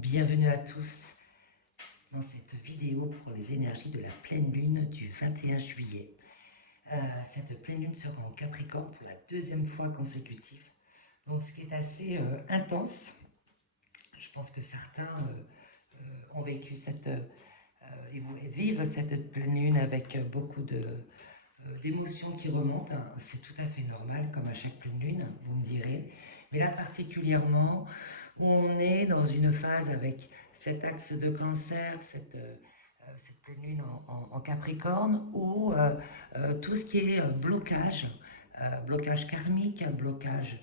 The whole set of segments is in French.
Bienvenue à tous dans cette vidéo pour les énergies de la pleine lune du 21 juillet. Cette pleine lune sera en Capricorne pour la deuxième fois consécutive, donc ce qui est assez intense. Je pense que certains ont vécu et vivent cette pleine lune avec beaucoup d'émotions qui remontent. C'est tout à fait normal, comme à chaque pleine lune, vous me direz. Mais là particulièrement, où on est dans une phase avec cet axe de cancer, cette pleine lune en Capricorne, où tout ce qui est blocage karmique, blocage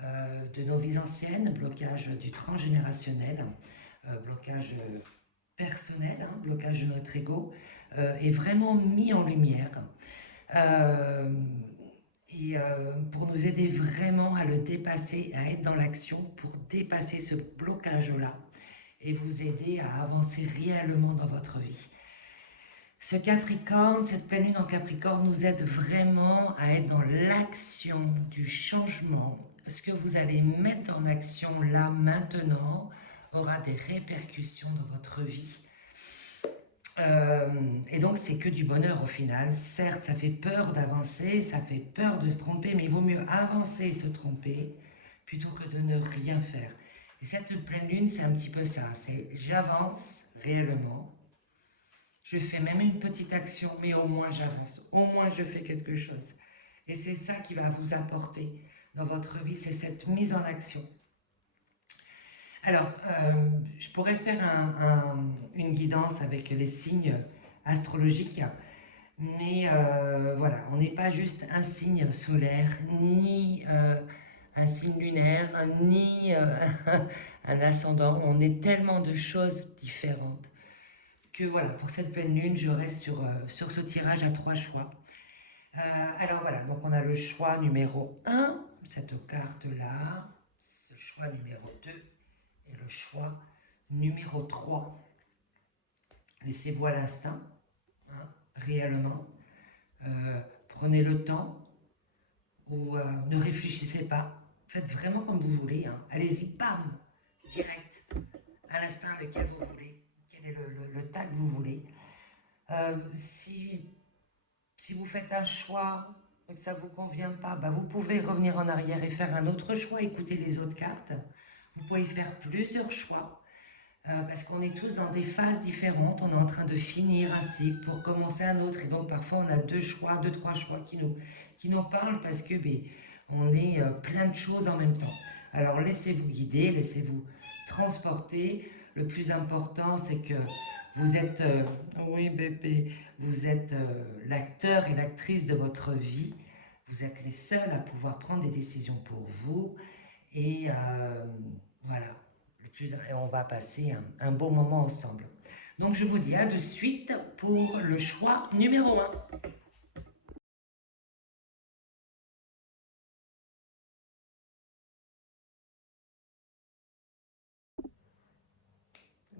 de nos vies anciennes, blocage du transgénérationnel, blocage personnel, blocage de notre ego, est vraiment mis en lumière. Euh, pour nous aider vraiment à le dépasser, à être dans l'action pour dépasser ce blocage-là et vous aider à avancer réellement dans votre vie. Ce Capricorne, cette pleine lune en Capricorne nous aide vraiment à être dans l'action du changement. Ce que vous allez mettre en action là, maintenant, aura des répercussions dans votre vie. Et donc c'est que du bonheur au final. Certes, ça fait peur d'avancer, ça fait peur de se tromper, mais il vaut mieux avancer et se tromper plutôt que de ne rien faire. Et cette pleine lune, c'est un petit peu ça. C'est j'avance réellement. Je fais même une petite action, mais au moins j'avance. Au moins je fais quelque chose. Et c'est ça qui va vous apporter dans votre vie, c'est cette mise en action. Alors, je pourrais faire une guidance avec les signes astrologiques, mais voilà, on n'est pas juste un signe solaire, ni un signe lunaire, ni un ascendant. On est tellement de choses différentes que voilà, pour cette pleine lune, je reste sur ce tirage à 3 choix. Alors voilà, donc on a le choix numéro 1, cette carte-là, ce choix numéro 2, et le choix numéro 3. Laissez-vous à l'instinct, réellement. Prenez le temps ou ne réfléchissez pas. Faites vraiment comme vous voulez. Allez-y, bam, direct, à l'instinct lequel vous voulez. Quel est le tas que vous voulez. Si vous faites un choix et que ça ne vous convient pas, vous pouvez revenir en arrière et faire un autre choix, écouter les autres cartes. Vous pouvez faire plusieurs choix. Parce qu'on est tous dans des phases différentes, on est en train de finir un cycle pour commencer un autre, et donc parfois on a deux, trois choix qui nous parlent parce que on est plein de choses en même temps. Alors laissez-vous guider, laissez-vous transporter. Le plus important, c'est que vous êtes, oui bébé, vous êtes l'acteur et l'actrice de votre vie. Vous êtes les seuls à pouvoir prendre des décisions pour vous. Et voilà. Et on va passer un beau moment ensemble. Donc je vous dis à de suite pour le choix numéro 1.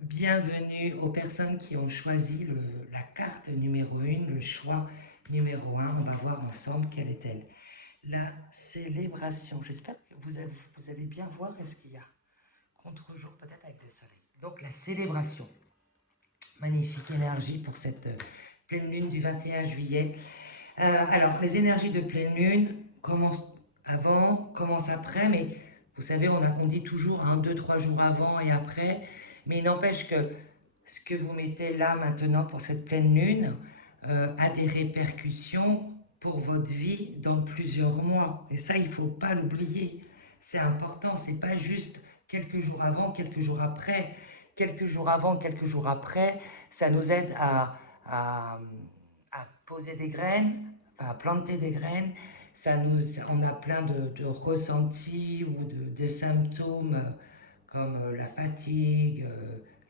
Bienvenue aux personnes qui ont choisi la carte numéro 1, le choix numéro 1. On va voir ensemble quelle est-elle. La célébration. J'espère que vous allez bien voir. Est-ce qu'il y a contre-jour peut-être avec le soleil. Donc la célébration. Magnifique énergie pour cette pleine lune du 21 juillet. Alors, les énergies de pleine lune commencent avant, commencent après, mais vous savez, on dit toujours 1, 2, 3 jours avant et après, mais il n'empêche que ce que vous mettez là maintenant pour cette pleine lune a des répercussions pour votre vie dans plusieurs mois. Et ça, il ne faut pas l'oublier. C'est important, c'est pas juste quelques jours avant, quelques jours après. Quelques jours avant, quelques jours après, ça nous aide à poser des graines, à planter des graines. On a plein de ressentis ou de symptômes comme la fatigue,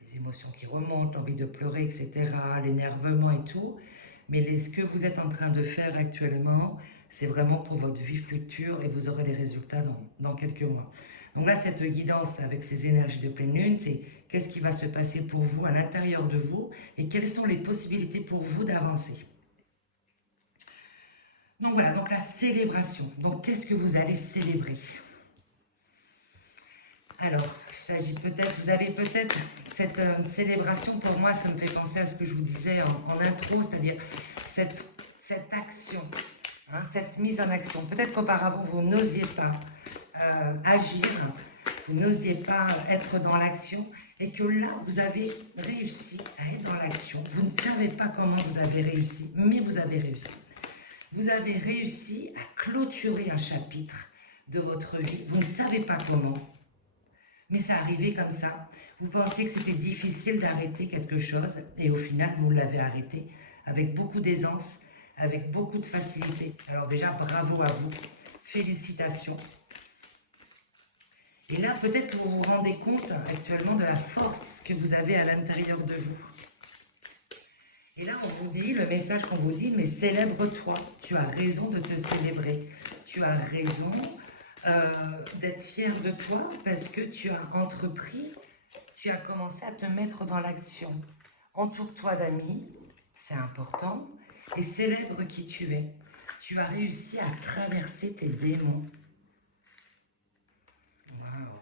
les émotions qui remontent, l'envie de pleurer, etc., l'énervement et tout. Mais ce que vous êtes en train de faire actuellement, c'est vraiment pour votre vie future et vous aurez des résultats dans quelques mois. Donc là, cette guidance avec ces énergies de pleine lune, c'est qu'est-ce qui va se passer pour vous à l'intérieur de vous et quelles sont les possibilités pour vous d'avancer. Donc voilà, donc la célébration. Donc qu'est-ce que vous allez célébrer? Alors, il s'agit peut-être, vous avez peut-être cette célébration, pour moi, ça me fait penser à ce que je vous disais en intro, c'est-à-dire cette action, hein, cette mise en action. Peut-être qu'auparavant, vous n'osiez pas agir, vous n'osiez pas être dans l'action, et que là, vous avez réussi à être dans l'action. Vous ne savez pas comment vous avez réussi, mais vous avez réussi. Vous avez réussi à clôturer un chapitre de votre vie. Vous ne savez pas comment, mais ça arrivait comme ça. Vous pensiez que c'était difficile d'arrêter quelque chose, et au final, vous l'avez arrêté avec beaucoup d'aisance, avec beaucoup de facilité. Alors déjà, bravo à vous. Félicitations. Et là, peut-être que vous vous rendez compte actuellement de la force que vous avez à l'intérieur de vous. Et là, on vous dit, le message qu'on vous dit, mais célèbre-toi. Tu as raison de te célébrer. Tu as raison d'être fier de toi parce que tu as entrepris, tu as commencé à te mettre dans l'action. Entoure-toi d'amis, c'est important, et célèbre qui tu es. Tu as réussi à traverser tes démons. Waouh!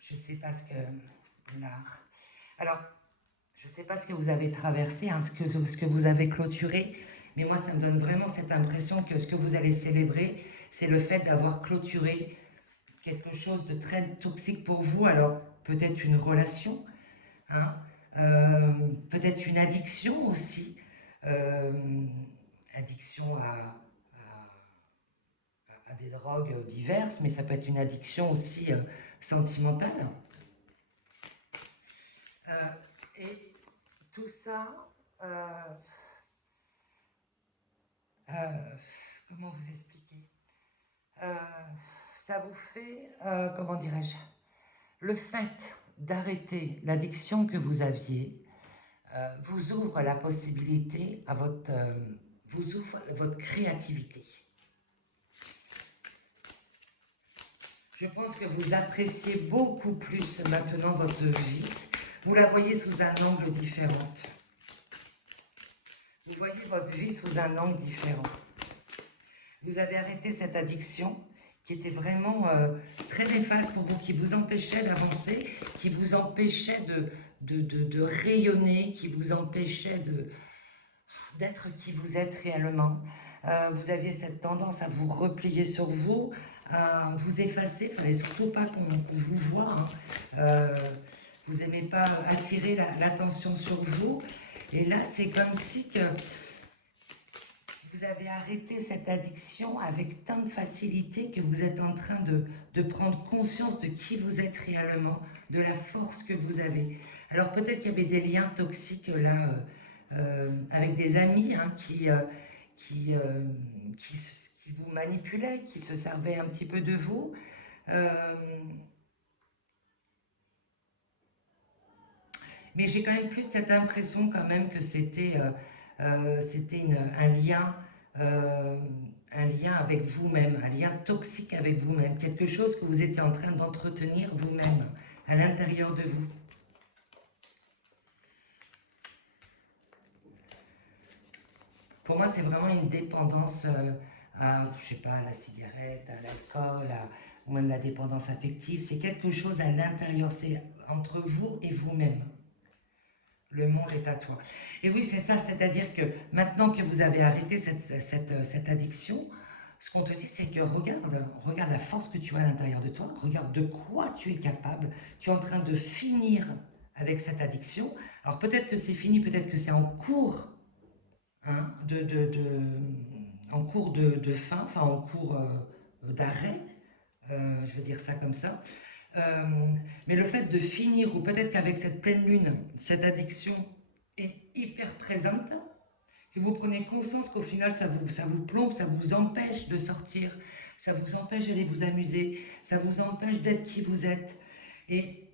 Je ne sais pas ce que... Là. Alors, je ne sais pas ce que vous avez traversé, hein, ce que vous avez clôturé, mais moi, ça me donne vraiment cette impression que ce que vous allez célébrer, c'est le fait d'avoir clôturé quelque chose de très toxique pour vous. Alors, peut-être une relation, hein, peut-être une addiction aussi, addiction à des drogues diverses, mais ça peut être une addiction aussi sentimentale. Et tout ça, comment vous expliquer, ça vous fait, comment dirais-je, le fait d'arrêter l'addiction que vous aviez vous ouvre la possibilité à vous ouvre votre créativité. Je pense que vous appréciez beaucoup plus maintenant votre vie. Vous la voyez sous un angle différent. Vous voyez votre vie sous un angle différent. Vous avez arrêté cette addiction qui était vraiment très néfaste pour vous, qui vous empêchait d'avancer, qui vous empêchait de rayonner, qui vous empêchait d'être qui vous êtes réellement. Vous aviez cette tendance à vous replier sur vous, à vous effacer, il ne fallait surtout pas qu'on vous voit. Hein. Vous n'aimez pas attirer l'attention sur vous. Et là, c'est comme si que vous avez arrêté cette addiction avec tant de facilité que vous êtes en train de prendre conscience de qui vous êtes réellement, de la force que vous avez. Alors peut-être qu'il y avait des liens toxiques là, avec des amis hein, qui vous manipulaient, qui se servaient un petit peu de vous. Mais j'ai quand même plus cette impression quand même que c'était un lien avec vous-même, un lien toxique avec vous-même, quelque chose que vous étiez en train d'entretenir vous-même, à l'intérieur de vous. Pour moi, c'est vraiment une dépendance à, je sais pas, à la cigarette, à l'alcool, ou même la dépendance affective. C'est quelque chose à l'intérieur, c'est entre vous et vous-même. Le monde est à toi. Et oui, c'est ça, c'est-à-dire que maintenant que vous avez arrêté cette addiction, ce qu'on te dit, c'est que regarde la force que tu as à l'intérieur de toi, regarde de quoi tu es capable, tu es en train de finir avec cette addiction. Alors peut-être que c'est fini, peut-être que c'est en cours, hein, en cours de fin, enfin en cours d'arrêt, je vais dire ça comme ça. Mais le fait de finir, ou peut-être qu'avec cette pleine lune, cette addiction est hyper présente, que vous prenez conscience qu'au final ça vous plombe, ça vous empêche de sortir, ça vous empêche d'aller vous amuser, ça vous empêche d'être qui vous êtes. Et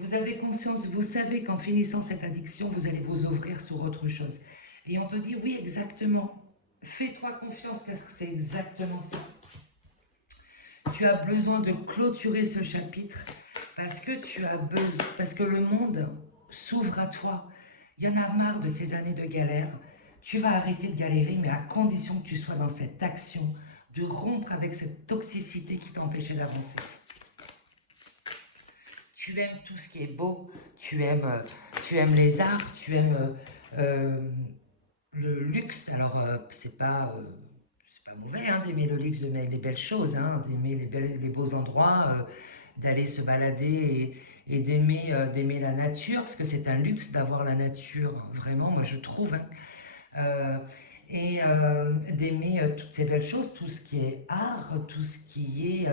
vous avez conscience, vous savez qu'en finissant cette addiction, vous allez vous ouvrir sur autre chose. Et on te dit, oui, exactement, fais-toi confiance, car c'est exactement ça. Tu as besoin de clôturer ce chapitre parce que tu as besoin, parce que le monde s'ouvre à toi. Il y en a marre de ces années de galère. Tu vas arrêter de galérer, mais à condition que tu sois dans cette action de rompre avec cette toxicité qui t'empêchait d'avancer. Tu aimes tout ce qui est beau, tu aimes les arts, tu aimes le luxe. Alors, c'est pas mauvais hein, d'aimer le luxe, d'aimer les belles choses, hein, d'aimer les beaux endroits, d'aller se balader et d'aimer la nature, parce que c'est un luxe d'avoir la nature, vraiment, moi je trouve. Hein. Euh, D'aimer toutes ces belles choses, tout ce qui est art, tout ce qui est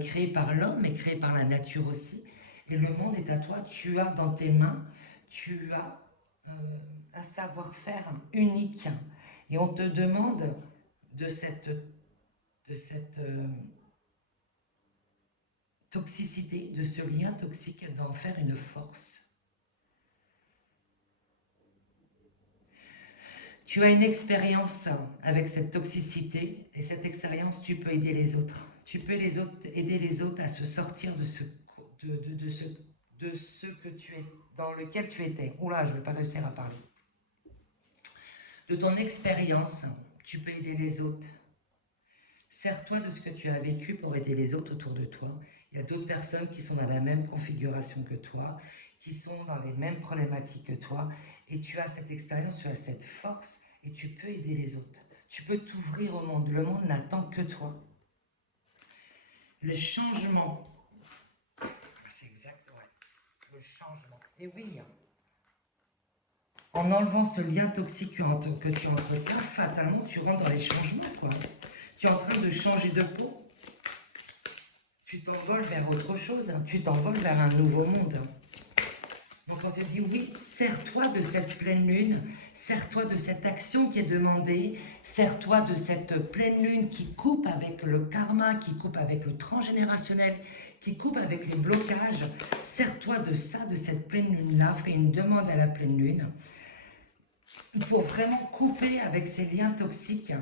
créé par l'homme, mais créé par la nature aussi. Et le monde est à toi, tu as dans tes mains, tu as euh, un savoir-faire unique. Et on te demande de cette toxicité, de ce lien toxique, d'en faire une force. Tu as une expérience avec cette toxicité et cette expérience, tu peux aider les autres. Tu peux aider les autres à se sortir de ce, de ce que tu es, dans lequel tu étais. Oula, je ne vais pas réussir à parler. De ton expérience, tu peux aider les autres. Sers-toi de ce que tu as vécu pour aider les autres autour de toi. Il y a d'autres personnes qui sont dans la même configuration que toi, qui sont dans les mêmes problématiques que toi, et tu as cette expérience, tu as cette force, et tu peux aider les autres. Tu peux t'ouvrir au monde. Le monde n'attend que toi. Le changement, c'est exact, ouais. Le changement. Et oui, en enlevant ce lien toxique que tu entretiens, fatalement, tu rentres dans les changements, quoi. Tu es en train de changer de peau. Tu t'envoles vers autre chose, hein. Tu t'envoles vers un nouveau monde. Donc on te dit oui, sers-toi de cette pleine lune, sers-toi de cette action qui est demandée, sers-toi de cette pleine lune qui coupe avec le karma, qui coupe avec le transgénérationnel, qui coupe avec les blocages. Sers-toi de ça, de cette pleine lune-là, fais une demande à la pleine lune pour vraiment couper avec ces liens toxiques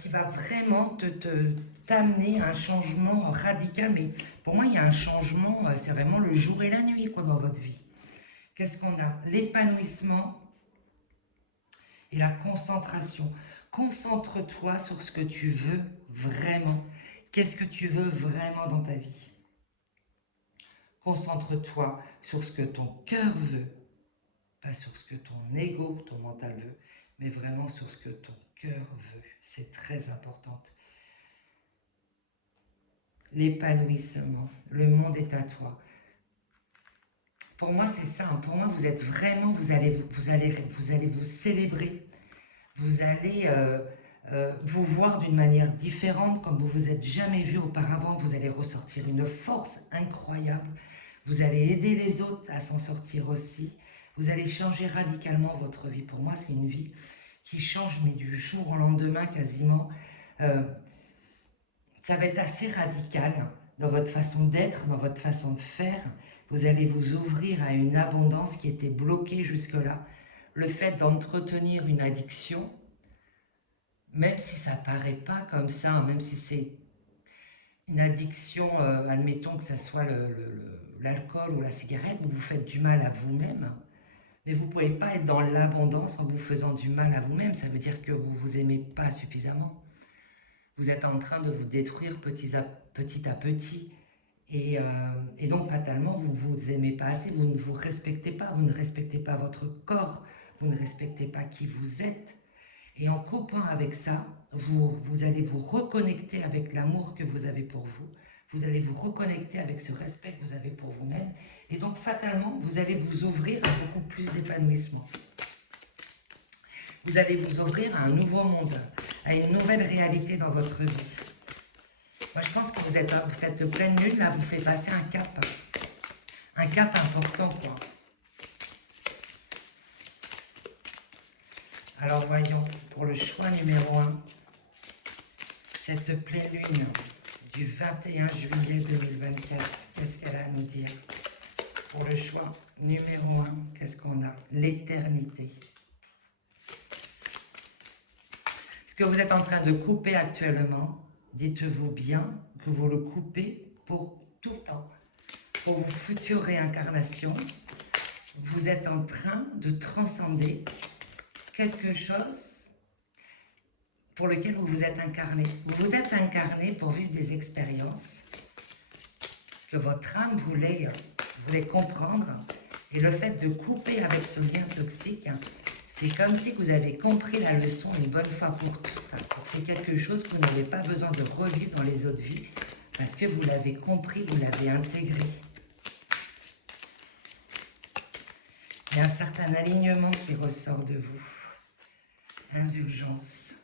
qui va vraiment t'amener à un changement radical. Mais pour moi, il y a un changement, c'est vraiment le jour et la nuit quoi, dans votre vie. Qu'est-ce qu'on a? L'épanouissement et la concentration. Concentre-toi sur ce que tu veux vraiment. Qu'est-ce que tu veux vraiment dans ta vie? Concentre-toi sur ce que ton cœur veut, pas sur ce que ton ego, ton mental veut, mais vraiment sur ce que ton cœur veut. C'est très important. L'épanouissement, le monde est à toi. Pour moi, c'est ça. Pour moi, vous êtes vraiment, vous allez vous célébrer. Vous allez vous voir d'une manière différente, comme vous vous êtes jamais vu auparavant. Vous allez ressortir une force incroyable. Vous allez aider les autres à s'en sortir aussi. Vous allez changer radicalement votre vie. Pour moi, c'est une vie qui change, mais du jour au lendemain quasiment. Euh, ça va être assez radical dans votre façon d'être, dans votre façon de faire. Vous allez vous ouvrir à une abondance qui était bloquée jusque-là. Le fait d'entretenir une addiction, même si ça paraît pas comme ça, même si c'est une addiction, admettons que ce soit l'alcool ou la cigarette, vous vous faites du mal à vous-même, mais vous ne pouvez pas être dans l'abondance en vous faisant du mal à vous-même. Ça veut dire que vous ne vous aimez pas suffisamment. Vous êtes en train de vous détruire petit à petit. Et donc, fatalement, vous ne vous aimez pas assez, vous ne vous respectez pas, vous ne respectez pas votre corps, vous ne respectez pas qui vous êtes. Et en coupant avec ça, vous allez vous reconnecter avec l'amour que vous avez pour vous. Vous allez vous reconnecter avec ce respect que vous avez pour vous-même. Et donc, fatalement, vous allez vous ouvrir à beaucoup plus d'épanouissement. Vous allez vous ouvrir à un nouveau monde, à une nouvelle réalité dans votre vie. Moi, je pense que cette pleine lune, là, vous fait passer un cap important, quoi. Alors, voyons, pour le choix numéro 1, cette pleine lune du 21 juillet 2024, qu'est-ce qu'elle a à nous dire? Pour le choix numéro 1, qu'est-ce qu'on a? L'éternité. Ce que vous êtes en train de couper actuellement, dites-vous bien que vous le coupez pour tout le temps. Pour vos futures réincarnations, vous êtes en train de transcender quelque chose pour lequel vous vous êtes incarné. Vous vous êtes incarné pour vivre des expériences que votre âme voulait comprendre. Et le fait de couper avec ce lien toxique, c'est comme si vous avez compris la leçon une bonne fois pour toutes. C'est quelque chose que vous n'avez pas besoin de revivre dans les autres vies, parce que vous l'avez compris, vous l'avez intégré. Il y a un certain alignement qui ressort de vous. Indulgence.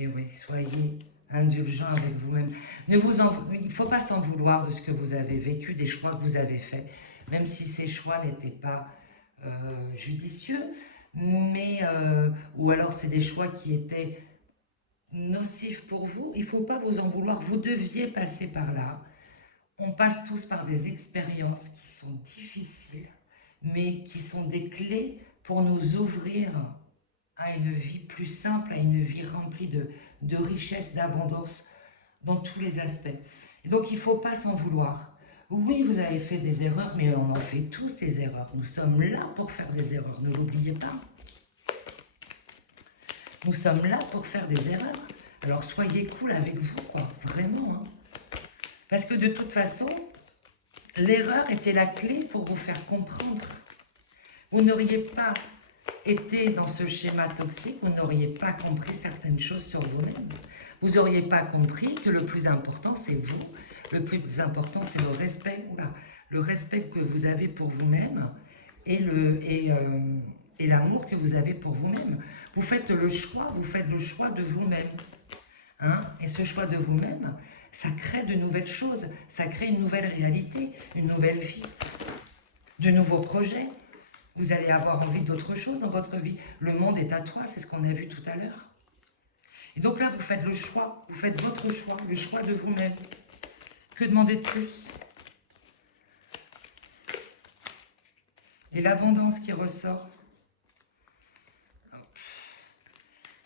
Et oui, soyez indulgent avec vous-même. Il ne faut pas s'en vouloir de ce que vous avez vécu, des choix que vous avez faits, même si ces choix n'étaient pas judicieux, mais, ou alors c'est des choix qui étaient nocifs pour vous. Il ne faut pas vous en vouloir. Vous deviez passer par là. On passe tous par des expériences qui sont difficiles, mais qui sont des clés pour nous ouvrir à une vie plus simple, à une vie remplie de richesse, d'abondance dans tous les aspects. Et donc il ne faut pas s'en vouloir. Oui, vous avez fait des erreurs, mais on en fait tous des erreurs. Nous sommes là pour faire des erreurs, ne l'oubliez pas. Nous sommes là pour faire des erreurs. Alors soyez cool avec vous, quoi, vraiment. Hein. Parce que de toute façon, l'erreur était la clé pour vous faire comprendre. Vous n'auriez pas été dans ce schéma toxique, vous n'auriez pas compris certaines choses sur vous-même. Vous n'auriez pas compris que le plus important, c'est vous. Le plus important, c'est le respect. Oula, le respect que vous avez pour vous-même et l'amour que vous avez pour vous-même. Vous faites le choix de vous-même. Hein? Et ce choix de vous-même, ça crée de nouvelles choses, ça crée une nouvelle réalité, une nouvelle vie, de nouveaux projets. Vous allez avoir envie d'autre chose dans votre vie. Le monde est à toi, c'est ce qu'on a vu tout à l'heure. Et donc là, vous faites le choix, vous faites votre choix, le choix de vous-même. Que demander de plus? Et l'abondance qui ressort.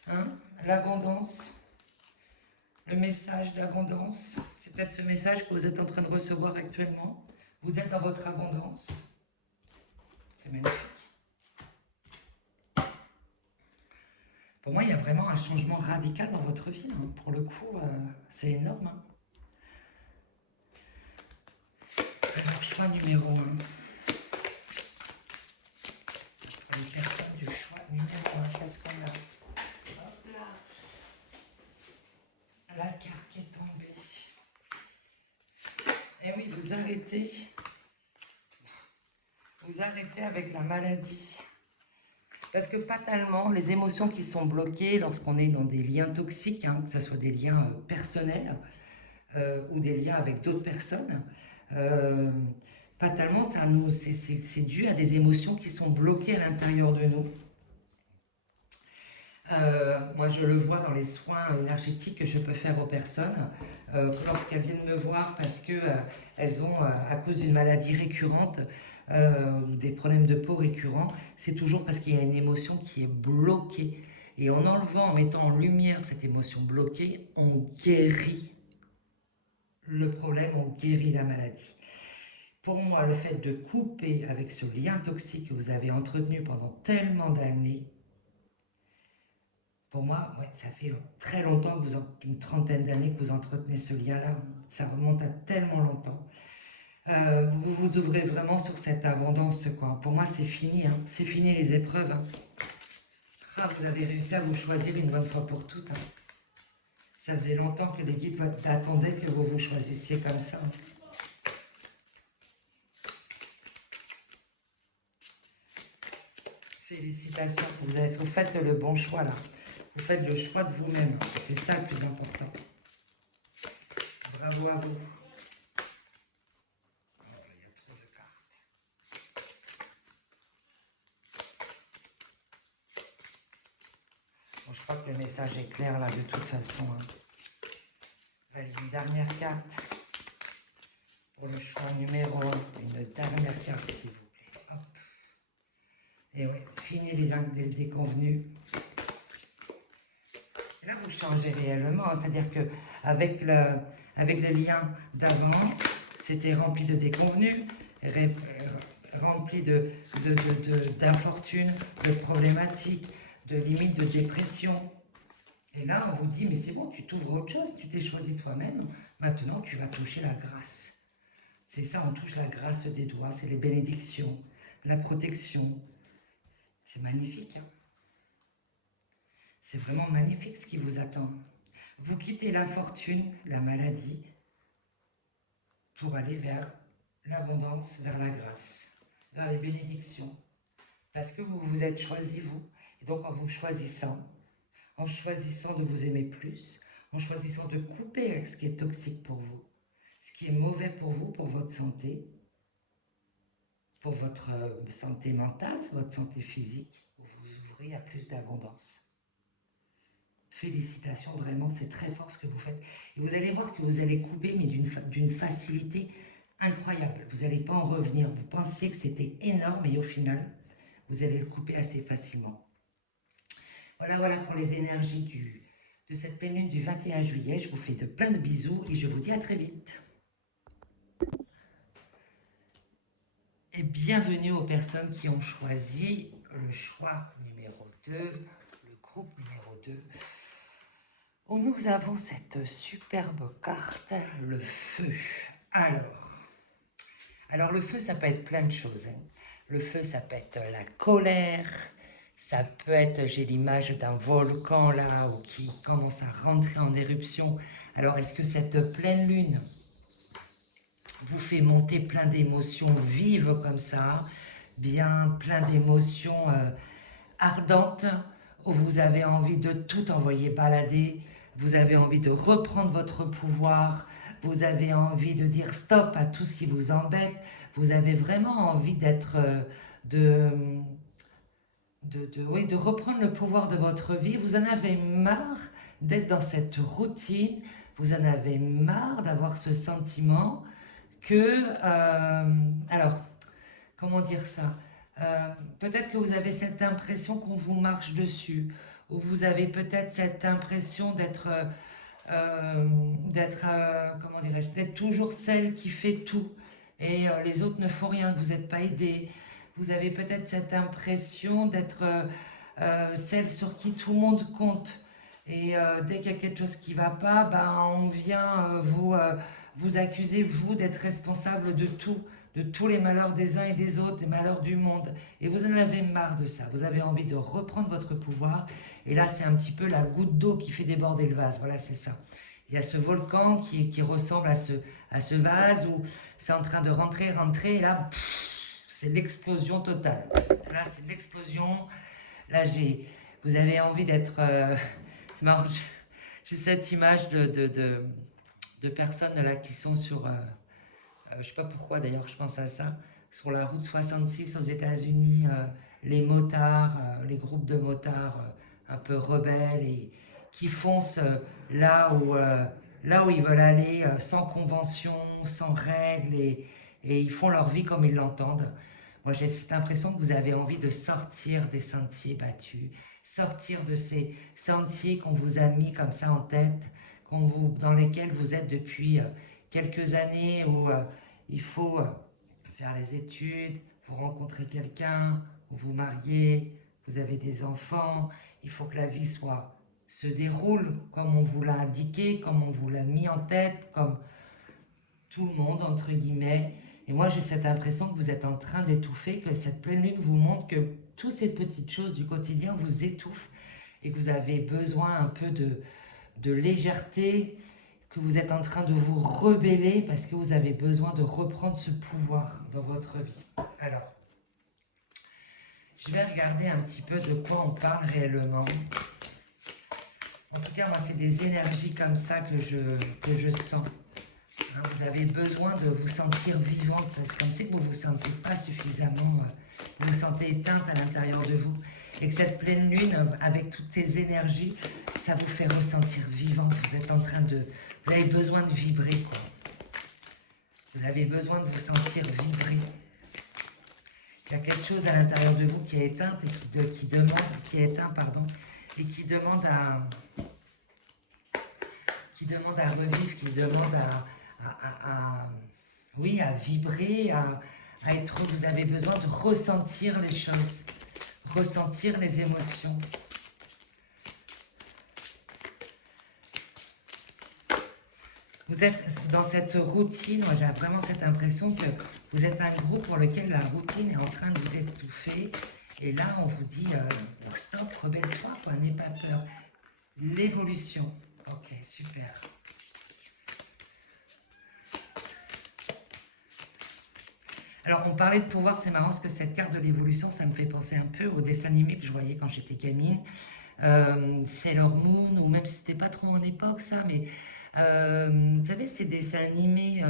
Hein? L'abondance, le message d'abondance, c'est peut-être ce message que vous êtes en train de recevoir actuellement. Vous êtes dans votre abondance. C'est magnifique. Pour moi, il y a vraiment un changement radical dans votre vie. Hein. Pour le coup, c'est énorme. Hein. Alors, choix numéro 1. Les personnes du choix numéro 1, qu'est-ce qu'on a? Hop là. La carte qui est tombée. Et oui, vous arrêtez. Vous arrêtez avec la maladie. Parce que fatalement, les émotions qui sont bloquées lorsqu'on est dans des liens toxiques, hein, que ce soit des liens personnels ou des liens avec d'autres personnes, fatalement, c'est dû à des émotions qui sont bloquées à l'intérieur de nous. Moi, je le vois dans les soins énergétiques que je peux faire aux personnes, lorsqu'elles viennent me voir parce qu'elles ont, à cause d'une maladie récurrente, ou des problèmes de peau récurrents, c'est toujours parce qu'il y a une émotion qui est bloquée. Et en enlevant, en mettant en lumière cette émotion bloquée, on guérit le problème, on guérit la maladie. Pour moi, le fait de couper avec ce lien toxique que vous avez entretenu pendant tellement d'années, pour moi, ouais, ça fait très longtemps, une trentaine d'années que vous entretenez ce lien-là. Ça remonte à tellement longtemps. Vous vous ouvrez vraiment sur cette abondance, quoi. Pour moi, c'est fini, hein. C'est fini les épreuves. Hein. Ah, vous avez réussi à vous choisir une bonne fois pour toutes. Hein. Ça faisait longtemps que les guides attendaient que vous vous choisissiez comme ça. Hein. Félicitations, vous faites le bon choix là. Vous faites le choix de vous-même. C'est ça le plus important. Bravo à vous. Je crois que le message est clair là de toute façon. Hein. Une dernière carte pour le choix numéro 1. Une dernière carte s'il vous plaît. Hop. Et oui, fini les déconvenus. Et là vous changez réellement. Hein. C'est-à-dire qu'avec le lien d'avant, c'était rempli de déconvenus, rempli d'infortunes, de problématiques, de limites de dépression. Et là, on vous dit, mais c'est bon, tu t'ouvres autre chose, tu t'es choisi toi-même, maintenant tu vas toucher la grâce. C'est ça, on touche la grâce des doigts, c'est les bénédictions, la protection. C'est magnifique, hein. C'est vraiment magnifique ce qui vous attend. Vous quittez l'infortune, la maladie, pour aller vers l'abondance, vers la grâce, vers les bénédictions. Parce que vous vous êtes choisi, vous. Et donc en vous choisissant de vous aimer plus, en choisissant de couper avec ce qui est toxique pour vous, ce qui est mauvais pour vous, pour votre santé santé mentale, votre santé physique, vous vous ouvrez à plus d'abondance. Félicitations, vraiment, c'est très fort ce que vous faites. Et vous allez voir que vous allez couper, mais d'une facilité incroyable. Vous n'allez pas en revenir. Vous pensiez que c'était énorme et au final, vous allez le couper assez facilement. Voilà pour les énergies de cette pleine lune du 21 juillet. Je vous fais plein de bisous et je vous dis à très vite. Et bienvenue aux personnes qui ont choisi le choix numéro 2, le groupe numéro 2, où nous avons cette superbe carte, le feu. Alors le feu, ça peut être plein de choses, hein. Le feu, ça peut être la colère, ça peut être, j'ai l'image d'un volcan là, qui commence à rentrer en éruption. Alors est-ce que cette pleine lune vous fait monter plein d'émotions vives comme ça, bien plein d'émotions ardentes, où vous avez envie de tout envoyer balader, vous avez envie de reprendre votre pouvoir, vous avez envie de dire stop à tout ce qui vous embête, vous avez vraiment envie d'être, oui, de reprendre le pouvoir de votre vie, vous en avez marre d'être dans cette routine, vous en avez marre d'avoir ce sentiment que, alors, comment dire ça, peut-être que vous avez cette impression qu'on vous marche dessus, ou vous avez peut-être cette impression comment dirais-je, d'être toujours celle qui fait tout, et les autres ne font rien, que vous n'êtes pas aidé. Vous avez peut-être cette impression d'être celle sur qui tout le monde compte. Et dès qu'il y a quelque chose qui ne va pas, ben, on vient vous accuser, vous, d'être responsable de tout, de tous les malheurs des uns et des autres, des malheurs du monde. Et vous en avez marre de ça. Vous avez envie de reprendre votre pouvoir. Et là, c'est un petit peu la goutte d'eau qui fait déborder le vase. Voilà, c'est ça. Il y a ce volcan qui ressemble à ce vase où c'est en train de rentrer, et là, c'est l'explosion totale. Là, c'est l'explosion. Là, vous avez envie d'être... c'est marrant, j'ai cette image de personnes là, qui sont sur... je ne sais pas pourquoi d'ailleurs je pense à ça, sur la route 66 aux États-Unis, les motards, les groupes de motards un peu rebelles et qui foncent là où ils veulent aller, sans convention, sans règles, et ils font leur vie comme ils l'entendent. Moi, j'ai cette impression que vous avez envie de sortir des sentiers battus, sortir de ces sentiers qu'on vous a mis comme ça en tête, dans lesquels vous êtes depuis quelques années, où il faut faire les études, vous rencontrez quelqu'un, vous vous mariez, vous avez des enfants, il faut que la vie se déroule comme on vous l'a indiqué, comme on vous l'a mis en tête, comme tout le monde, entre guillemets. Et moi, j'ai cette impression que vous êtes en train d'étouffer, que cette pleine lune vous montre que toutes ces petites choses du quotidien vous étouffent et que vous avez besoin un peu de légèreté, que vous êtes en train de vous rebeller parce que vous avez besoin de reprendre ce pouvoir dans votre vie. Alors, je vais regarder un petit peu de quoi on parle réellement. En tout cas, moi, c'est des énergies comme ça que je sens. Hein, vous avez besoin de vous sentir vivante. C'est comme ça que vous ne vous sentez pas suffisamment, vous vous sentez éteinte à l'intérieur de vous. Et que cette pleine lune, avec toutes ces énergies, ça vous fait ressentir vivante. Vous êtes en train de... Vous avez besoin de vibrer, quoi. Vous avez besoin de vous sentir vibrer. Il y a quelque chose à l'intérieur de vous qui est éteinte et qui est éteint, pardon, et qui demande à revivre, qui demande oui, à vibrer, à être... Vous avez besoin de ressentir les choses, ressentir les émotions. Vous êtes dans cette routine, moi j'ai vraiment cette impression que vous êtes un groupe pour lequel la routine est en train de vous étouffer. Et là, on vous dit, stop, rebelle-toi, quoi, n'aie pas peur. L'évolution. Ok, super. Alors, on parlait de pouvoir, c'est marrant parce que cette carte de l'évolution, ça me fait penser un peu au dessin animé que je voyais quand j'étais gamine. Sailor Moon, ou même si c'était pas trop mon époque, ça, mais vous savez, ces dessins animés,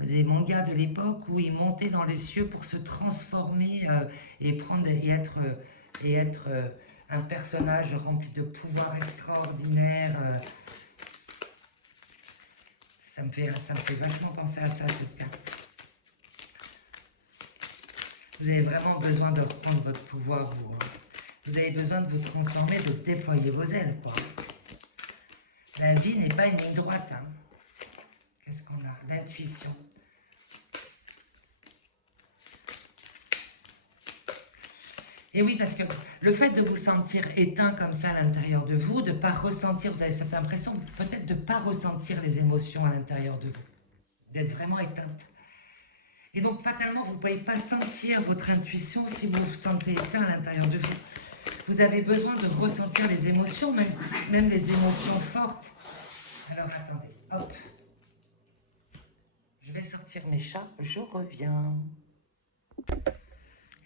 des mangas de l'époque où ils montaient dans les cieux pour se transformer et prendre et être un personnage rempli de pouvoirs extraordinaires. Ça me fait vachement penser à ça, cette carte. Vous avez vraiment besoin de reprendre votre pouvoir, vous. Hein. Vous avez besoin de vous transformer, de déployer vos ailes, quoi. La vie n'est pas une ligne droite. Hein. Qu'est-ce qu'on a? L'intuition. Et oui, parce que le fait de vous sentir éteint comme ça à l'intérieur de vous, de ne pas ressentir, vous avez cette impression peut-être de ne pas ressentir les émotions à l'intérieur de vous, d'être vraiment éteinte. Et donc, fatalement, vous ne pouvez pas sentir votre intuition si vous vous sentez éteint à l'intérieur de vous. Vous avez besoin de ressentir les émotions, même les émotions fortes. Alors, attendez, hop. Je vais sortir mes chats, je reviens.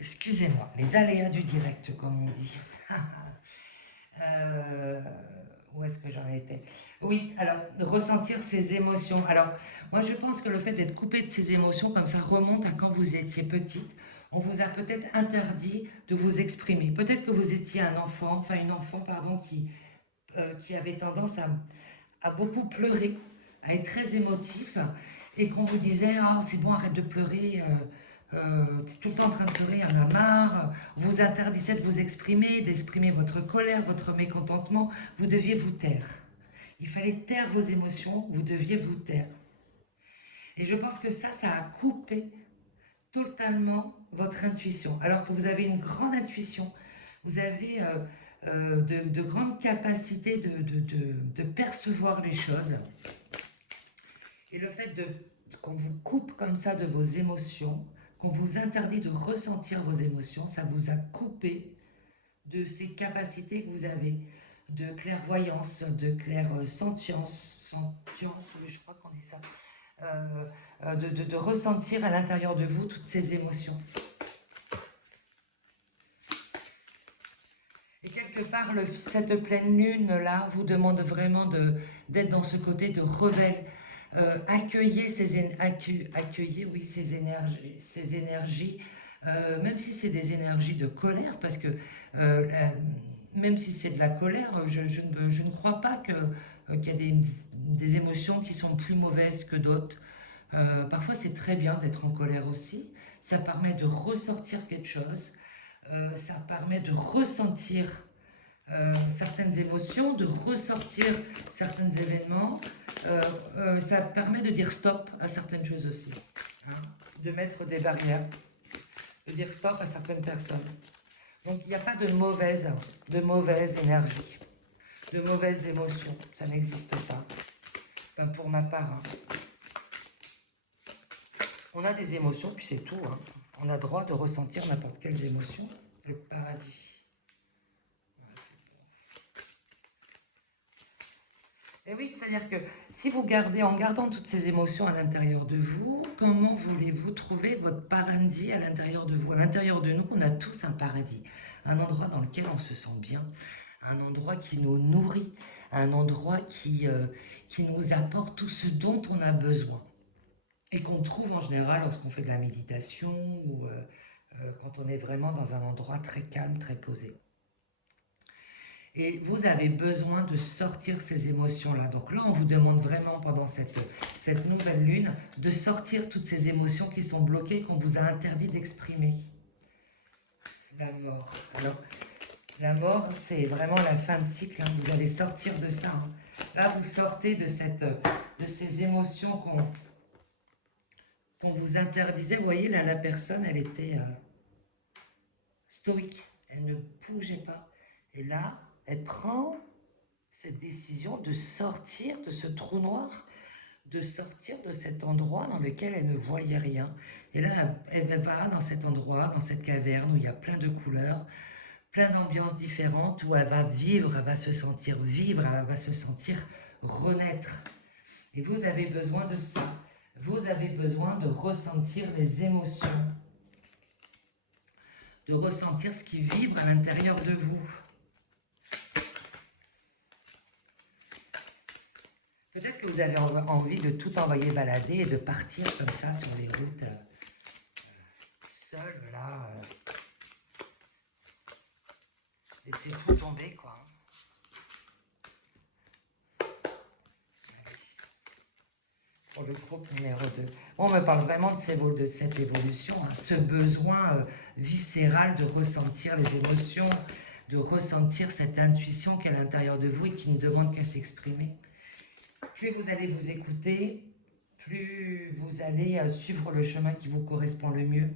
Excusez-moi, les aléas du direct, comme on dit. Euh, où est-ce que j'en étais? Oui, alors, ressentir ses émotions. Alors, moi, je pense que le fait d'être coupé de ses émotions, comme ça, remonte à quand vous étiez petite. On vous a peut-être interdit de vous exprimer. Peut-être que vous étiez un enfant, enfin une enfant, pardon, qui avait tendance à beaucoup pleurer, à être très émotif, et qu'on vous disait oh, c'est bon, arrête de pleurer, tu es tout le temps en train de pleurer, il y en a marre. On vous interdisait de vous exprimer, d'exprimer votre colère, votre mécontentement. Vous deviez vous taire. Il fallait taire vos émotions, vous deviez vous taire. Et je pense que ça a coupé totalement votre intuition. Alors que vous avez une grande intuition, vous avez de grandes capacités de percevoir les choses. Et le fait qu'on vous coupe comme ça de vos émotions, qu'on vous interdit de ressentir vos émotions, ça vous a coupé de ces capacités que vous avez de clairvoyance, de clairsentience, je crois qu'on dit ça, de ressentir à l'intérieur de vous toutes ces émotions. Et quelque part, cette pleine lune-là vous demande vraiment d'être dans ce côté de rebelle. Accueillez oui, ces énergies même si c'est des énergies de colère, parce que même si c'est de la colère, je ne crois pas qu'il y a des émotions qui sont plus mauvaises que d'autres. Parfois, c'est très bien d'être en colère aussi. Ça permet de ressortir quelque chose. Ça permet de ressentir certaines émotions, de ressortir certains événements. Ça permet de dire stop à certaines choses aussi. Hein, de mettre des barrières, de dire stop à certaines personnes. Donc il n'y a pas de mauvaise énergie, de mauvaises émotions. Ça n'existe pas. Enfin, pour ma part. Hein. On a des émotions, puis c'est tout. Hein. On a droit de ressentir n'importe quelles émotions. Le paradis. Et oui, c'est-à-dire que si vous gardez, en gardant toutes ces émotions à l'intérieur de vous, comment voulez-vous trouver votre paradis à l'intérieur de vous? À l'intérieur de nous, on a tous un paradis, un endroit dans lequel on se sent bien, un endroit qui nous nourrit, un endroit qui nous apporte tout ce dont on a besoin. Et qu'on trouve en général lorsqu'on fait de la méditation ou quand on est vraiment dans un endroit très calme, très posé. Et vous avez besoin de sortir ces émotions-là. Donc là, on vous demande vraiment pendant cette nouvelle lune de sortir toutes ces émotions qui sont bloquées, qu'on vous a interdit d'exprimer. La mort. Alors, la mort, c'est vraiment la fin de cycle. Hein. Vous allez sortir de ça. Hein. Là, vous sortez de ces émotions qu'on vous interdisait. Vous voyez, là, la personne, elle était stoïque. Elle ne bougeait pas. Et là, elle prend cette décision de sortir de ce trou noir, de sortir de cet endroit dans lequel elle ne voyait rien. Et là, elle va dans cet endroit, dans cette caverne où il y a plein de couleurs, plein d'ambiances différentes, où elle va vivre, elle va se sentir vivre, elle va se sentir renaître. Et vous avez besoin de ça. Vous avez besoin de ressentir les émotions, de ressentir ce qui vibre à l'intérieur de vous. Peut-être que vous avez envie de tout envoyer balader et de partir comme ça sur les routes seul, là. Laissez tout tomber, quoi. Pour le groupe numéro 2. On me parle vraiment de cette évolution, hein, ce besoin viscéral de ressentir les émotions, de ressentir cette intuition qui est à l'intérieur de vous et qui ne demande qu'à s'exprimer. Plus vous allez vous écouter, plus vous allez suivre le chemin qui vous correspond le mieux.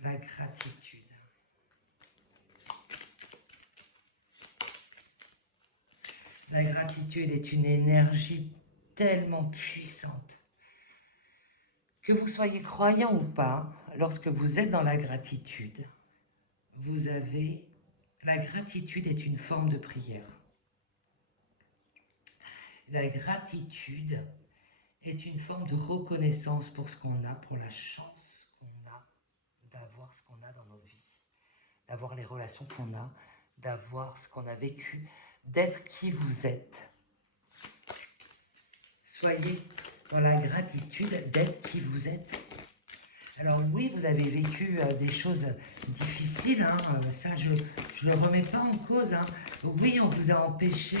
La gratitude. La gratitude est une énergie tellement puissante. Que vous soyez croyant ou pas, lorsque vous êtes dans la gratitude, la gratitude est une forme de prière. La gratitude est une forme de reconnaissance pour ce qu'on a, pour la chance qu'on a d'avoir ce qu'on a dans nos vies, d'avoir les relations qu'on a, d'avoir ce qu'on a vécu, d'être qui vous êtes. Soyez dans la gratitude d'être qui vous êtes. Alors oui, vous avez vécu des choses difficiles, hein, ça je ne le remets pas en cause. Hein. Oui, on vous a empêché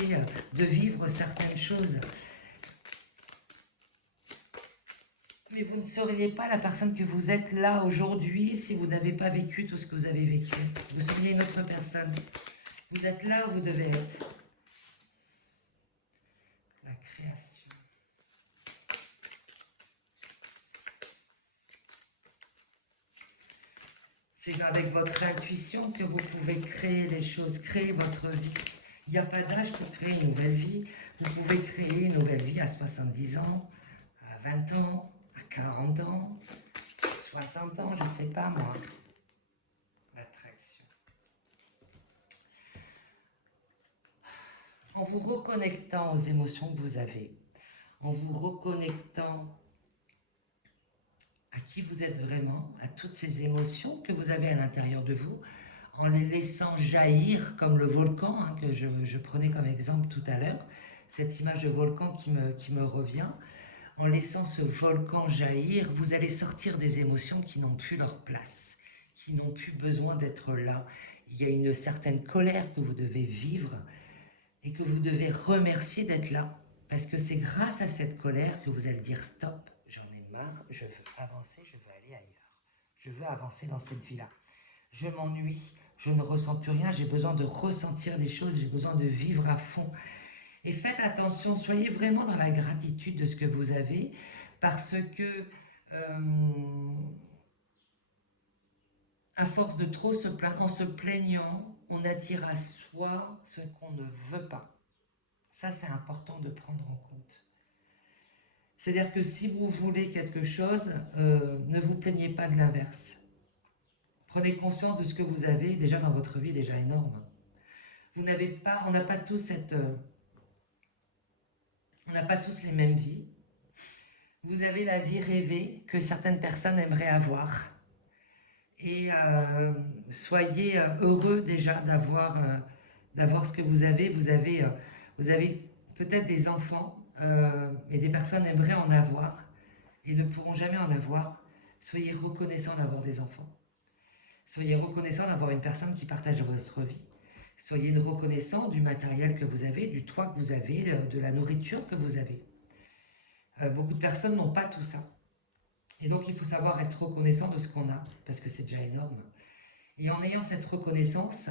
de vivre certaines choses. Mais vous ne seriez pas la personne que vous êtes là aujourd'hui si vous n'avez pas vécu tout ce que vous avez vécu. Vous seriez une autre personne. Vous êtes là où vous devez être. La création. C'est avec votre intuition que vous pouvez créer les choses, créer votre vie. Il n'y a pas d'âge pour créer une nouvelle vie. Vous pouvez créer une nouvelle vie à 70 ans, à 20 ans, à 40 ans, à 60 ans, je ne sais pas moi. L'attraction. En vous reconnectant aux émotions que vous avez, en vous reconnectant à qui vous êtes vraiment, à toutes ces émotions que vous avez à l'intérieur de vous, en les laissant jaillir comme le volcan, hein, que je prenais comme exemple tout à l'heure, cette image de volcan qui me revient, en laissant ce volcan jaillir, vous allez sortir des émotions qui n'ont plus leur place, qui n'ont plus besoin d'être là. Il y a une certaine colère que vous devez vivre et que vous devez remercier d'être là, parce que c'est grâce à cette colère que vous allez dire stop, j'en ai marre, je veux avancer, je veux aller ailleurs. Je veux avancer dans cette vie-là. Je m'ennuie, je ne ressens plus rien, j'ai besoin de ressentir les choses, j'ai besoin de vivre à fond. Et faites attention, soyez vraiment dans la gratitude de ce que vous avez, parce que à force de trop se plaindre, en se plaignant, on attire à soi ce qu'on ne veut pas. Ça, c'est important de prendre en compte. C'est-à-dire que si vous voulez quelque chose, ne vous plaignez pas de l'inverse. Prenez conscience de ce que vous avez déjà dans votre vie, déjà énorme. On n'a pas tous on n'a pas tous les mêmes vies. Vous avez la vie rêvée que certaines personnes aimeraient avoir. Et soyez heureux déjà d'avoir ce que vous avez. Vous avez peut-être des enfants, et des personnes aimeraient en avoir et ne pourront jamais en avoir. Soyez reconnaissants d'avoir des enfants. Soyez reconnaissants d'avoir une personne qui partage votre vie. Soyez reconnaissants du matériel que vous avez, du toit que vous avez, de la nourriture que vous avez. Beaucoup de personnes n'ont pas tout ça. Et donc il faut savoir être reconnaissant de ce qu'on a, parce que c'est déjà énorme. Et en ayant cette reconnaissance,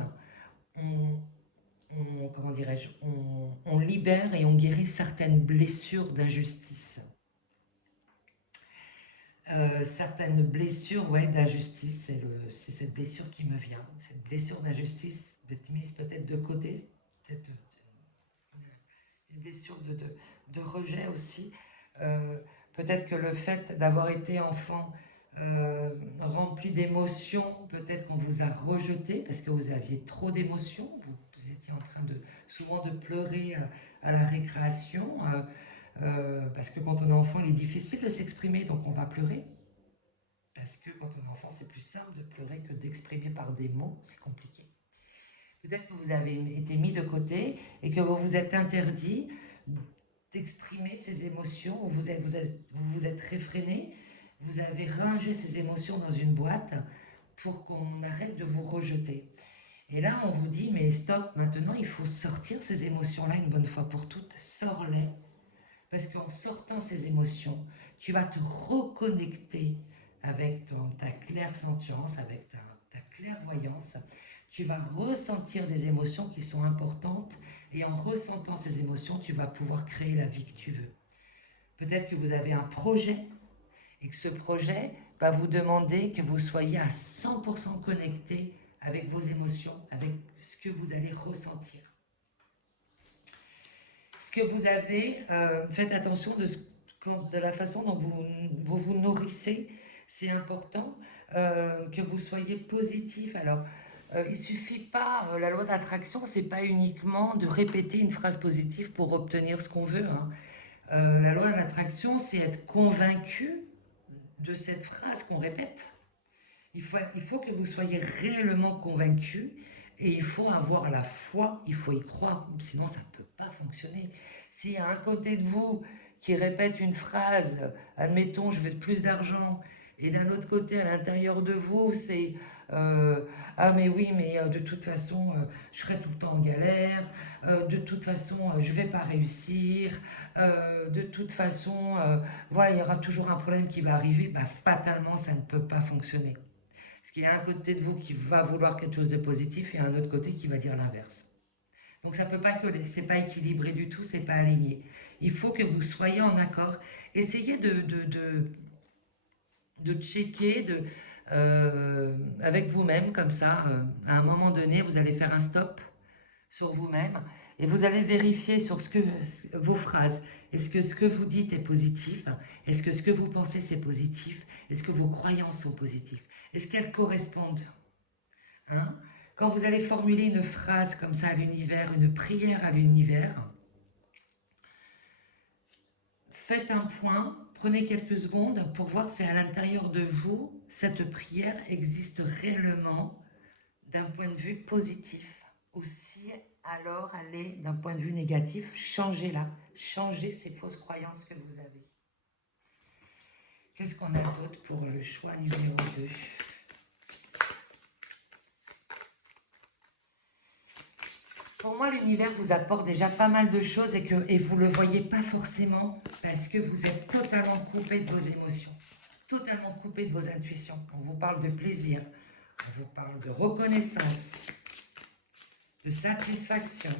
comment dirais-je, on libère et on guérit certaines blessures d'injustice. Certaines blessures, ouais, d'injustice, c'est cette blessure qui me vient, cette blessure d'injustice d'être mise peut-être de côté, peut-être une blessure de rejet aussi. Euh, Peut-être que le fait d'avoir été enfant rempli d'émotions, peut-être qu'on vous a rejeté parce que vous aviez trop d'émotions, vous étiez en train souvent de pleurer à la récréation, parce que quand on est enfant, il est difficile de s'exprimer, donc on va pleurer. Parce que quand on est enfant, c'est plus simple de pleurer que d'exprimer par des mots, c'est compliqué. Peut-être que vous avez été mis de côté et que vous vous êtes interdit d'exprimer ces émotions, vous vous êtes réfréné, vous avez rangé ces émotions dans une boîte pour qu'on arrête de vous rejeter. Et là, on vous dit, mais stop, maintenant, il faut sortir ces émotions-là une bonne fois pour toutes, sors-les, parce qu'en sortant ces émotions, tu vas te reconnecter avec ta clairsentience, avec ta clairvoyance. Tu vas ressentir des émotions qui sont importantes et en ressentant ces émotions, tu vas pouvoir créer la vie que tu veux. Peut-être que vous avez un projet et que ce projet va vous demander que vous soyez à 100% connecté avec vos émotions, avec ce que vous allez ressentir. Ce que vous avez, faites attention de la façon dont vous nourrissez, c'est important que vous soyez positif. Alors, il ne suffit pas, la loi d'attraction, c'est pas uniquement de répéter une phrase positive pour obtenir ce qu'on veut, hein. La loi de l'attraction, c'est être convaincu de cette phrase qu'on répète. Il faut que vous soyez réellement convaincu et il faut avoir la foi, il faut y croire, sinon ça ne peut pas fonctionner. S'il y a un côté de vous qui répète une phrase, admettons je veux plus d'argent, et d'un autre côté à l'intérieur de vous c'est ah mais oui mais de toute façon je serai tout le temps en galère, de toute façon je vais pas réussir, de toute façon voilà, il y aura toujours un problème qui va arriver, bah, fatalement ça ne peut pas fonctionner. Parce qu'il y a un côté de vous qui va vouloir quelque chose de positif et un autre côté qui va dire l'inverse. Donc ça ne peut pas coller, c'est pas équilibré du tout, c'est pas aligné. Il faut que vous soyez en accord. Essayez de checker avec vous-même comme ça. À un moment donné, vous allez faire un stop sur vous-même et vous allez vérifier sur vos phrases. Est-ce que ce que vous dites est positif? Est-ce que ce que vous pensez c'est positif? Est-ce que vos croyances sont positives? Est-ce qu'elles correspondent? Hein? Quand vous allez formuler une phrase comme ça à l'univers, une prière à l'univers, faites un point, prenez quelques secondes pour voir si à l'intérieur de vous, cette prière existe réellement d'un point de vue positif. Ou si alors elle est d'un point de vue négatif, changez-la. Changez ces fausses croyances que vous avez. Qu'est-ce qu'on a d'autre pour le choix numéro 2? Pour moi, l'univers vous apporte déjà pas mal de choses et vous ne le voyez pas forcément parce que vous êtes totalement coupé de vos émotions, totalement coupé de vos intuitions. On vous parle de plaisir, on vous parle de reconnaissance, de satisfaction.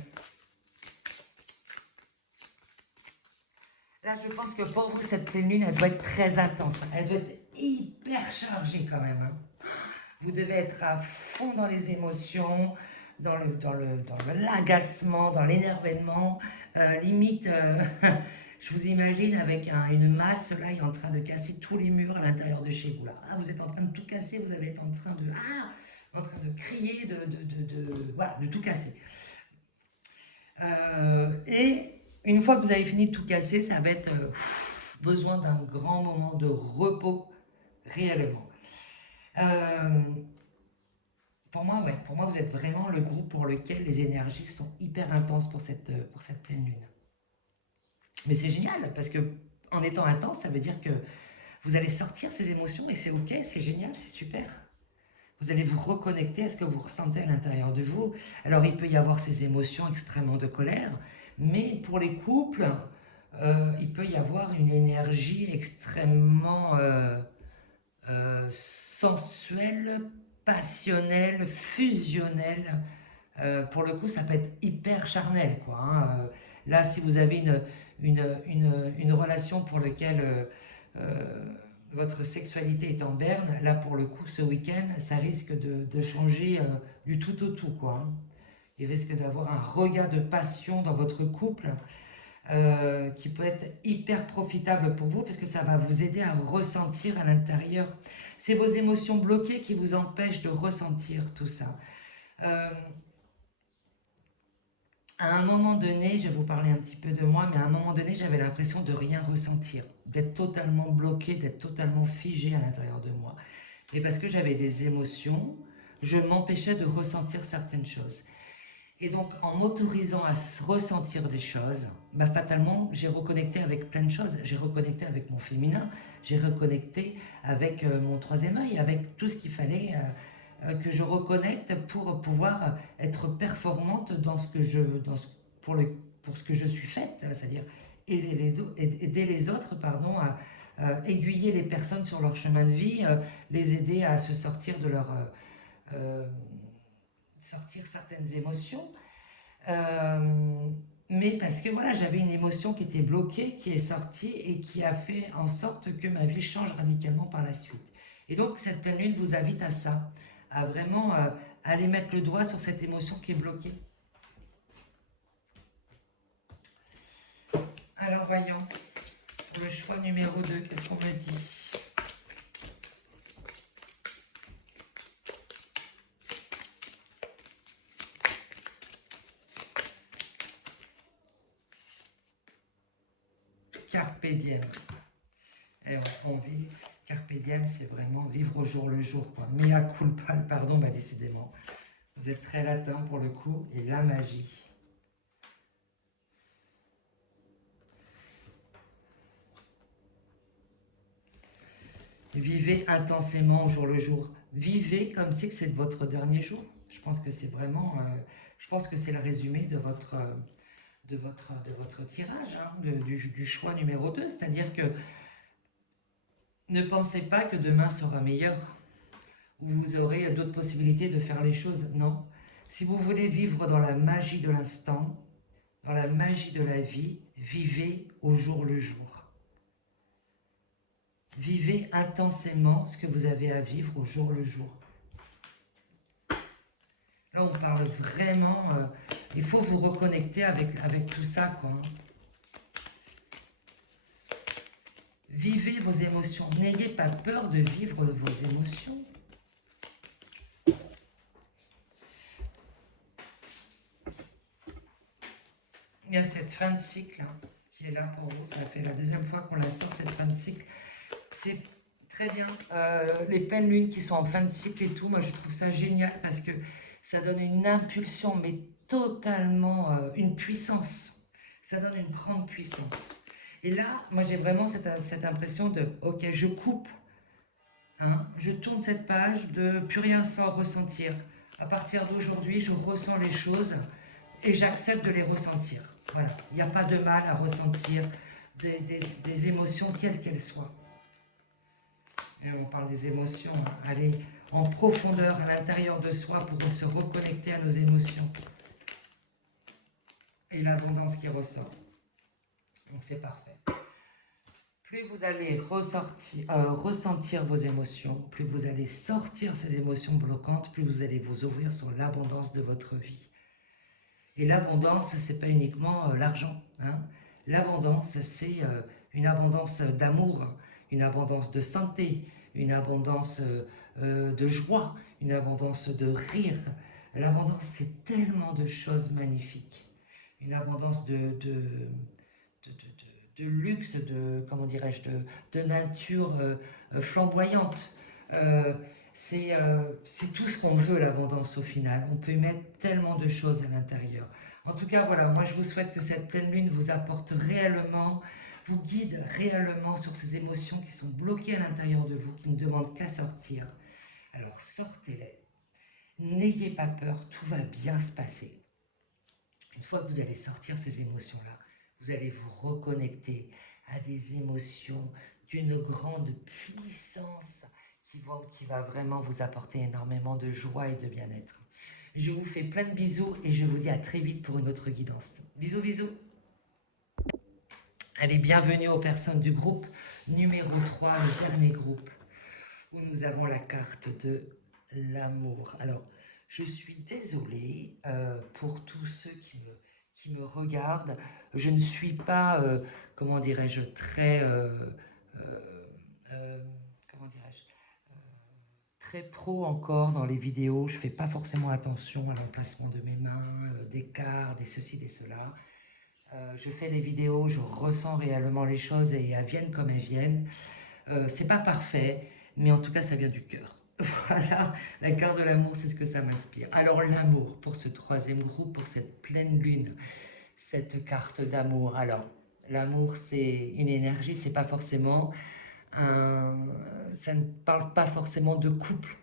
Là, je pense que pour vous, cette pleine lune, elle doit être très intense. Elle doit être hyper chargée quand même, hein. Vous devez être à fond dans les émotions, dans l'agacement, dans l'énervement. Limite, je vous imagine avec une masse, là, il est en train de casser tous les murs à l'intérieur de chez vous. Là. Ah, vous êtes en train de tout casser, vous allez être en train de crier, voilà, de tout casser. Et une fois que vous avez fini de tout casser, ça va être besoin d'un grand moment de repos réellement. Pour moi, ouais, pour moi, vous êtes vraiment le groupe pour lequel les énergies sont hyper intenses pour cette pleine lune. Mais c'est génial, parce que en étant intense, ça veut dire que vous allez sortir ces émotions et c'est ok, c'est génial, c'est super. Vous allez vous reconnecter à ce que vous ressentez à l'intérieur de vous. Alors, il peut y avoir ces émotions extrêmement de colère, mais pour les couples, il peut y avoir une énergie extrêmement sensuelle, passionnelle, fusionnelle. Pour le coup, ça peut être hyper charnel, quoi, hein. Là, si vous avez une relation pour laquelle votre sexualité est en berne, là, pour le coup, ce week-end, ça risque de changer du tout au tout, quoi, hein. Il risque d'avoir un regain de passion dans votre couple. qui peut être hyper profitable pour vous parce que ça va vous aider à ressentir à l'intérieur. C'est vos émotions bloquées qui vous empêchent de ressentir tout ça. Euh, à un moment donné, je vais vous parler un petit peu de moi, mais à un moment donné, j'avais l'impression de rien ressentir, d'être totalement bloqué, d'être totalement figé à l'intérieur de moi. Et parce que j'avais des émotions, je m'empêchais de ressentir certaines choses. Et donc, en m'autorisant à ressentir des choses, bah, fatalement, j'ai reconnecté avec plein de choses. J'ai reconnecté avec mon féminin, j'ai reconnecté avec mon troisième œil, avec tout ce qu'il fallait que je reconnecte pour pouvoir être performante dans ce que je, pour ce que je suis faite, c'est-à-dire aider les autres pardon, à aiguiller les personnes sur leur chemin de vie, les aider à se sortir de leur... sortir certaines émotions. Euh, mais parce que voilà, j'avais une émotion qui était bloquée, qui est sortie et qui a fait en sorte que ma vie change radicalement par la suite. Et donc cette pleine lune vous invite à ça, à vraiment aller mettre le doigt sur cette émotion qui est bloquée. Alors voyons, pour le choix numéro 2, qu'est-ce qu'on me dit? Carpe diem. Et ouais, on vit. Carpe diem, c'est vraiment vivre au jour le jour, quoi. Mea culpa, pardon, bah décidément. Vous êtes très latin pour le coup, et la magie. Vivez intensément au jour le jour. Vivez comme si c'est votre dernier jour. Je pense que c'est vraiment, je pense que c'est le résumé de votre tirage, hein, du choix numéro 2. C'est-à-dire que ne pensez pas que demain sera meilleur, ou vous aurez d'autres possibilités de faire les choses. Non. Si vous voulez vivre dans la magie de l'instant, dans la magie de la vie, vivez au jour le jour. Vivez intensément ce que vous avez à vivre au jour le jour. Là, on parle vraiment... il faut vous reconnecter avec tout ça, quoi. Vivez vos émotions. N'ayez pas peur de vivre vos émotions. Il y a cette fin de cycle hein, qui est là pour vous. Ça fait la deuxième fois qu'on la sort, cette fin de cycle. C'est très bien. Les pleines lunes qui sont en fin de cycle et tout, moi je trouve ça génial parce que ça donne une impulsion, mais totalement une puissance. Ça donne une grande puissance. Et là, moi j'ai vraiment cette impression de, ok, je coupe, hein, je tourne cette page de plus rien sans ressentir. À partir d'aujourd'hui, je ressens les choses et j'accepte de les ressentir. Voilà, il n'y a pas de mal à ressentir des émotions quelles qu'elles soient. Et on parle des émotions, hein. Aller en profondeur à l'intérieur de soi pour se reconnecter à nos émotions. Et l'abondance qui ressort. Donc c'est parfait. Plus vous allez ressentir vos émotions, plus vous allez sortir ces émotions bloquantes, plus vous allez vous ouvrir sur l'abondance de votre vie. Et l'abondance, ce n'est pas uniquement l'argent. Hein. L'abondance, c'est une abondance d'amour, une abondance de santé, une abondance de joie, une abondance de rire. L'abondance, c'est tellement de choses magnifiques. Une abondance de luxe, comment dirais-je, de nature flamboyante. C'est tout ce qu'on veut, l'abondance au final. On peut y mettre tellement de choses à l'intérieur. En tout cas, voilà, moi je vous souhaite que cette pleine lune vous apporte réellement, vous guide réellement sur ces émotions qui sont bloquées à l'intérieur de vous, qui ne demandent qu'à sortir. Alors sortez-les. N'ayez pas peur, tout va bien se passer. Une fois que vous allez sortir ces émotions-là, vous allez vous reconnecter à des émotions d'une grande puissance qui va vraiment vous apporter énormément de joie et de bien-être. Je vous fais plein de bisous et je vous dis à très vite pour une autre guidance. Bisous, bisous. Allez, bienvenue aux personnes du groupe numéro 3, le dernier groupe, où nous avons la carte de l'amour. Alors, je suis désolée pour tous ceux qui me regarde. Je ne suis pas, comment dirais-je, très, euh, comment dirais-je, très pro encore dans les vidéos. Je fais pas forcément attention à l'emplacement de mes mains, d'écart, des ceci, des cela. Je fais des vidéos, je ressens réellement les choses et elles viennent comme elles viennent. C'est pas parfait, mais en tout cas, ça vient du cœur. Voilà, la carte de l'amour, c'est ce que ça m'inspire. Alors, l'amour, pour ce troisième groupe, pour cette pleine lune, cette carte d'amour. Alors, l'amour, c'est une énergie, c'est pas forcément un. Ça ne parle pas forcément de couple,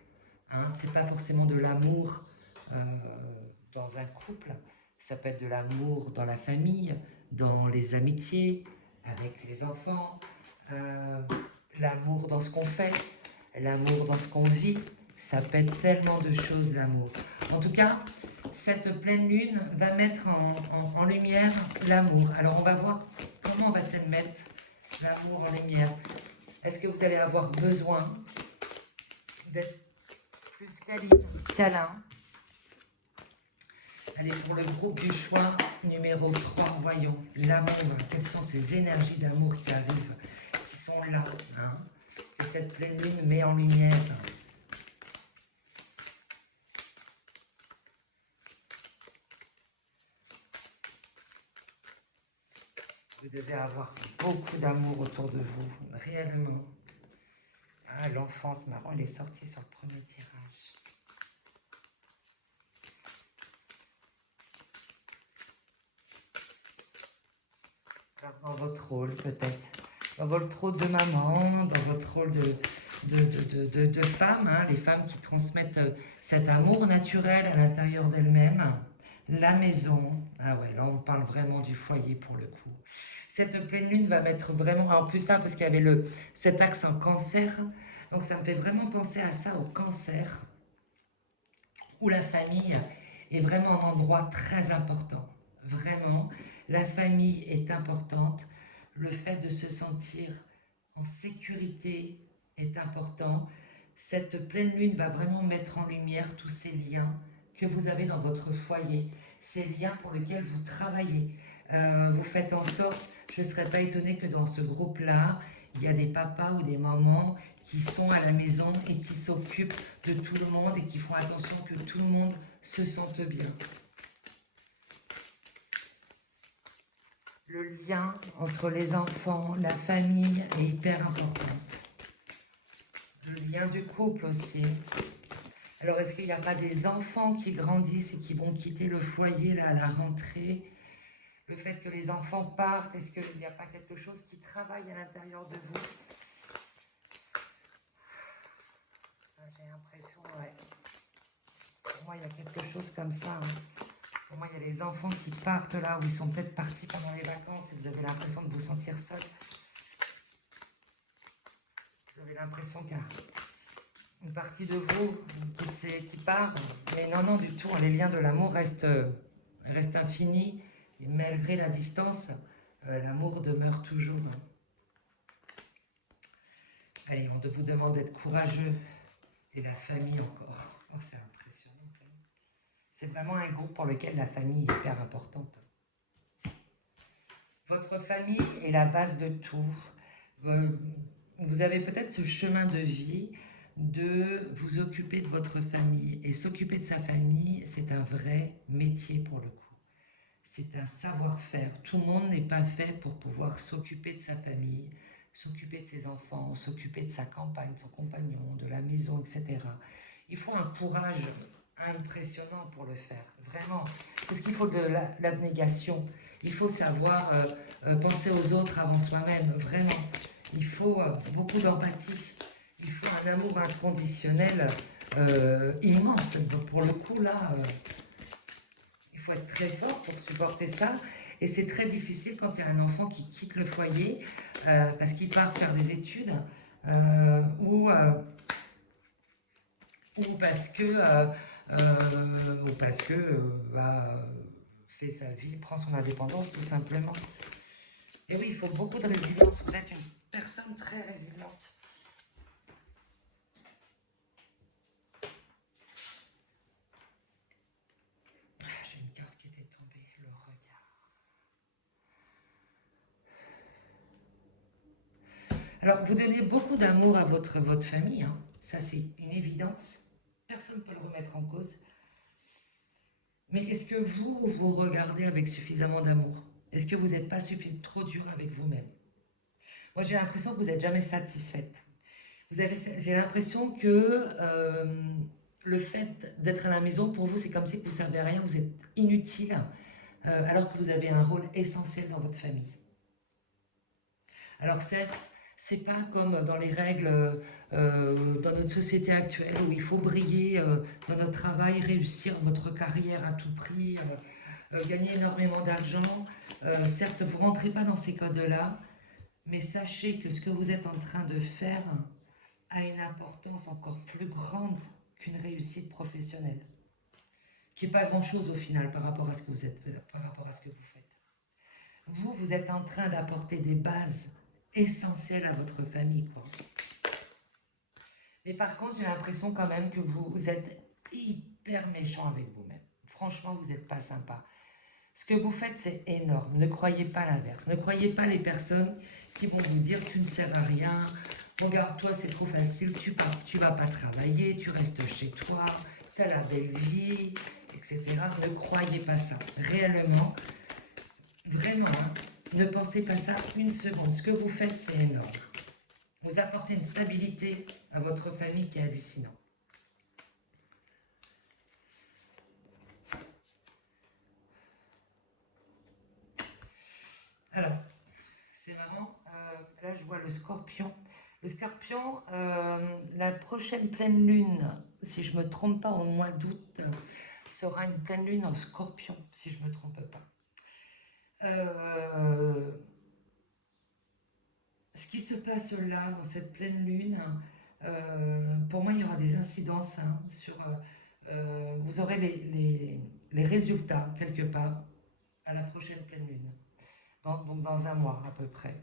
hein, c'est pas forcément de l'amour euh, dans un couple. Ça peut être de l'amour dans la famille, dans les amitiés, avec les enfants, euh, l'amour dans ce qu'on fait, l'amour dans ce qu'on vit. Ça peut être tellement de choses, l'amour. En tout cas, cette pleine lune va mettre en lumière l'amour. Alors, on va voir comment va-t-elle mettre l'amour en lumière. Est-ce que vous allez avoir besoin d'être plus câlin? Allez, pour le groupe du choix numéro 3, voyons, l'amour. Quelles sont ces énergies d'amour qui arrivent, qui sont là, hein, que cette pleine lune met en lumière? Vous devez avoir beaucoup d'amour autour de vous, réellement. Ah, l'enfance, marrant, il est sorti sur le premier tirage. Alors, dans votre rôle, peut-être. Dans votre rôle de maman, dans votre rôle de femme, hein, les femmes qui transmettent cet amour naturel à l'intérieur d'elles-mêmes. La maison, ah ouais, là on parle vraiment du foyer pour le coup. Cette pleine lune va mettre vraiment, en plus ça parce qu'il y avait cet axe en cancer, donc ça me fait vraiment penser à ça, au cancer, où la famille est vraiment un endroit très important. Vraiment, la famille est importante. Le fait de se sentir en sécurité est important. Cette pleine lune va vraiment mettre en lumière tous ces liens que vous avez dans votre foyer, ces liens pour lesquels vous travaillez. Vous faites en sorte, je ne serais pas étonnée que dans ce groupe-là, il y a des papas ou des mamans qui sont à la maison et qui s'occupent de tout le monde et qui font attention que tout le monde se sente bien. Le lien entre les enfants, la famille est hyper important. Le lien du couple aussi. Alors, est-ce qu'il n'y a pas des enfants qui grandissent et qui vont quitter le foyer là, à la rentrée? Le fait que les enfants partent, est-ce qu'il n'y a pas quelque chose qui travaille à l'intérieur de vous? J'ai l'impression, ouais. Pour moi, il y a quelque chose comme ça. Hein. Pour moi, il y a les enfants qui partent là, où ils sont peut-être partis pendant les vacances et vous avez l'impression de vous sentir seul. Vous avez l'impression qu'il y a une partie de vous qui part. Mais non, non, du tout. Les liens de l'amour restent infinis. Et malgré la distance, l'amour demeure toujours. Allez, on vous demande d'être courageux. Et la famille encore. Oh, c'est impressionnant. C'est vraiment un groupe pour lequel la famille est hyper importante. Votre famille est la base de tout. Vous avez peut-être ce chemin de vie de vous occuper de votre famille. Et s'occuper de sa famille, c'est un vrai métier pour le coup. C'est un savoir-faire. Tout le monde n'est pas fait pour pouvoir s'occuper de sa famille, s'occuper de ses enfants, s'occuper de sa compagne, de son compagnon, de la maison, etc. Il faut un courage impressionnant pour le faire, vraiment. Parce qu'il faut de l'abnégation. Il faut savoir penser aux autres avant soi-même, vraiment. Il faut beaucoup d'empathie. Il faut un amour inconditionnel immense. Donc pour le coup, là, il faut être très fort pour supporter ça. Et c'est très difficile quand il y a un enfant qui quitte le foyer parce qu'il part faire des études ou parce que fait sa vie, prend son indépendance tout simplement. Et oui, il faut beaucoup de résilience. Vous êtes une personne très résiliente. J'ai une carte qui était tombée, le regard. Alors, vous donnez beaucoup d'amour à votre famille, hein. Ça c'est une évidence. Personne ne peut le remettre en cause. Mais est-ce que vous, vous regardez avec suffisamment d'amour? Est-ce que vous n'êtes pas trop dur avec vous-même? Moi, j'ai l'impression que vous n'êtes jamais satisfaite. J'ai l'impression que le fait d'être à la maison, pour vous, c'est comme si vous ne servez à rien, vous êtes inutile, alors que vous avez un rôle essentiel dans votre famille. Alors certes, c'est pas comme dans les règles dans notre société actuelle où il faut briller dans notre travail, réussir votre carrière à tout prix, gagner énormément d'argent. Certes, vous ne rentrez pas dans ces codes-là, mais sachez que ce que vous êtes en train de faire a une importance encore plus grande qu'une réussite professionnelle, qui n'est pas grand-chose au final par rapport à ce que vous êtes, par rapport à ce que vous faites. Vous, vous êtes en train d'apporter des bases essentielles à votre famille, quoi. Mais par contre, j'ai l'impression quand même que vous êtes hyper méchant avec vous-même. Franchement, vous n'êtes pas sympa. Ce que vous faites, c'est énorme. Ne croyez pas l'inverse. Ne croyez pas les personnes qui vont vous dire tu ne sers à rien, regarde, toi, c'est trop facile, tu vas pas travailler, tu restes chez toi, tu as la belle vie, etc. Ne croyez pas ça. Réellement, vraiment, hein, ne pensez pas ça une seconde. Ce que vous faites, c'est énorme. Vous apportez une stabilité à votre famille qui est hallucinante. Alors, c'est marrant, là je vois le scorpion. Le scorpion, la prochaine pleine lune, si je ne me trompe pas, au mois d'août, sera une pleine lune en scorpion, si je ne me trompe pas. Ce qui se passe là, dans cette pleine lune, pour moi, il y aura des incidences hein, sur... vous aurez les résultats, quelque part, à la prochaine pleine lune, donc dans un mois à peu près.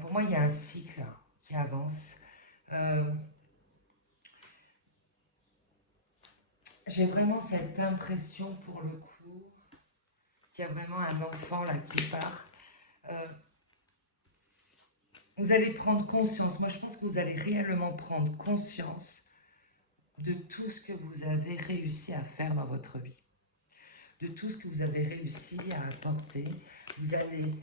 Pour moi, il y a un cycle qui avance. Euh, J'ai vraiment cette impression, pour le coup, qu'il y a vraiment un enfant là qui part. Euh, vous allez prendre conscience, moi je pense que vous allez réellement prendre conscience de tout ce que vous avez réussi à faire dans votre vie, de tout ce que vous avez réussi à apporter. Vous allez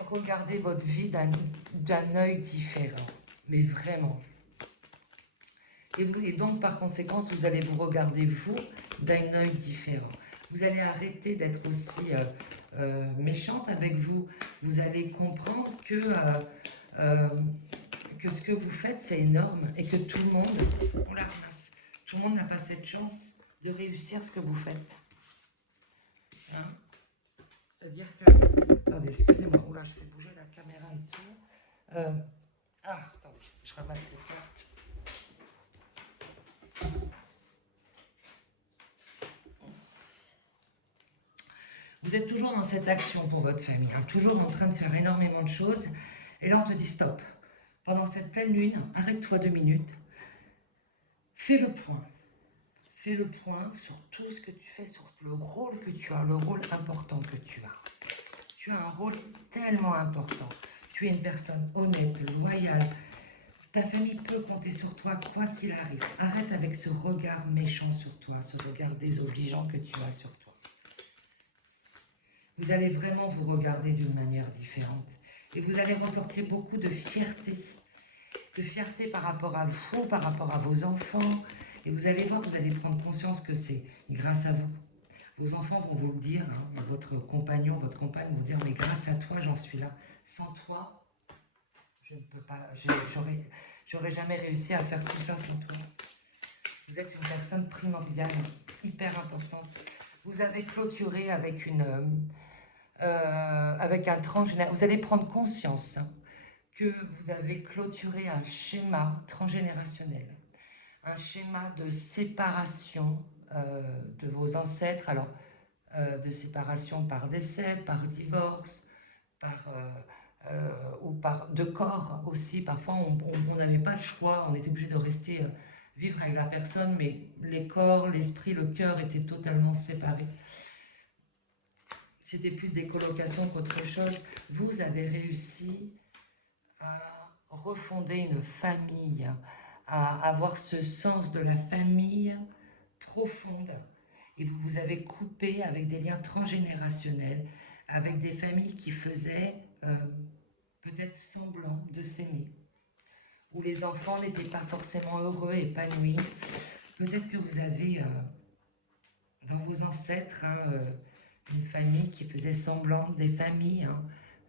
regarder votre vie d'un œil différent, mais vraiment. Et donc, par conséquent, vous allez vous regarder, vous, d'un œil différent. Vous allez arrêter d'être aussi méchante avec vous. Vous allez comprendre que ce que vous faites, c'est énorme et que tout le monde, on la ramasse, tout le monde n'a pas cette chance de réussir ce que vous faites. Hein? C'est-à-dire que... Attendez, excusez-moi, oh là, je fais bouger la caméra et tout. Attendez, je ramasse les cartes. Vous êtes toujours dans cette action pour votre famille, hein, toujours en train de faire énormément de choses. Et là, on te dit stop. Pendant cette pleine lune, arrête-toi 2 minutes. Fais le point. Fais le point sur tout ce que tu fais, sur le rôle que tu as, le rôle important que tu as. Tu as un rôle tellement important. Tu es une personne honnête, loyale. Ta famille peut compter sur toi quoi qu'il arrive. Arrête avec ce regard méchant sur toi, ce regard désobligeant que tu as sur toi. Vous allez vraiment vous regarder d'une manière différente. Et vous allez ressortir beaucoup de fierté par rapport à vous, par rapport à vos enfants. Et vous allez voir, vous allez prendre conscience que c'est grâce à vous. Vos enfants vont vous le dire, hein, votre compagnon, votre compagne vont vous dire, mais grâce à toi, j'en suis là. Sans toi, je ne peux pas, j'aurais jamais réussi à faire tout ça sans toi. Vous êtes une personne primordiale, hyper importante. Vous avez clôturé avec avec un transgénérationnel. Vous allez prendre conscience que vous avez clôturé un schéma transgénérationnel, un schéma de séparation de vos ancêtres, alors de séparation par décès, par divorce, ou de corps aussi. Parfois, on n'avait pas le choix, on était obligé de rester vivre avec la personne, mais les corps, l'esprit, le cœur étaient totalement séparés. C'était plus des colocations qu'autre chose. Vous avez réussi à refonder une famille, à avoir ce sens de la famille profonde. Et vous vous avez coupé avec des liens transgénérationnels, avec des familles qui faisaient peut-être semblant de s'aimer, où les enfants n'étaient pas forcément heureux, épanouis. Peut-être que vous avez dans vos ancêtres une famille qui faisait semblant, des familles,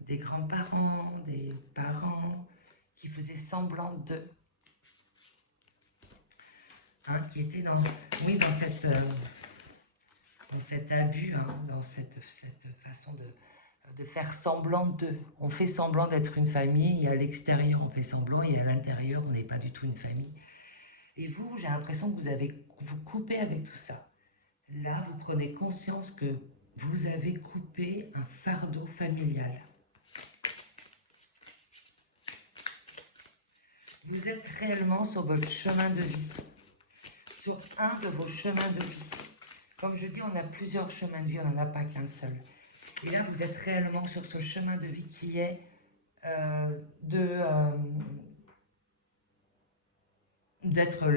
des grands-parents, des parents qui faisaient semblant d'eux, qui étaient dans, oui, dans cet abus, dans cette façon de faire semblant d'eux. On fait semblant d'être une famille, et à l'extérieur on fait semblant, et à l'intérieur on n'est pas du tout une famille. Et vous, j'ai l'impression que vous coupez avec tout ça. Là, vous prenez conscience que vous avez coupé un fardeau familial. Vous êtes réellement sur votre chemin de vie, sur un de vos chemins de vie. Comme je dis, on a plusieurs chemins de vie, on n'en a pas qu'un seul. Et là, vous êtes réellement sur ce chemin de vie qui est d'être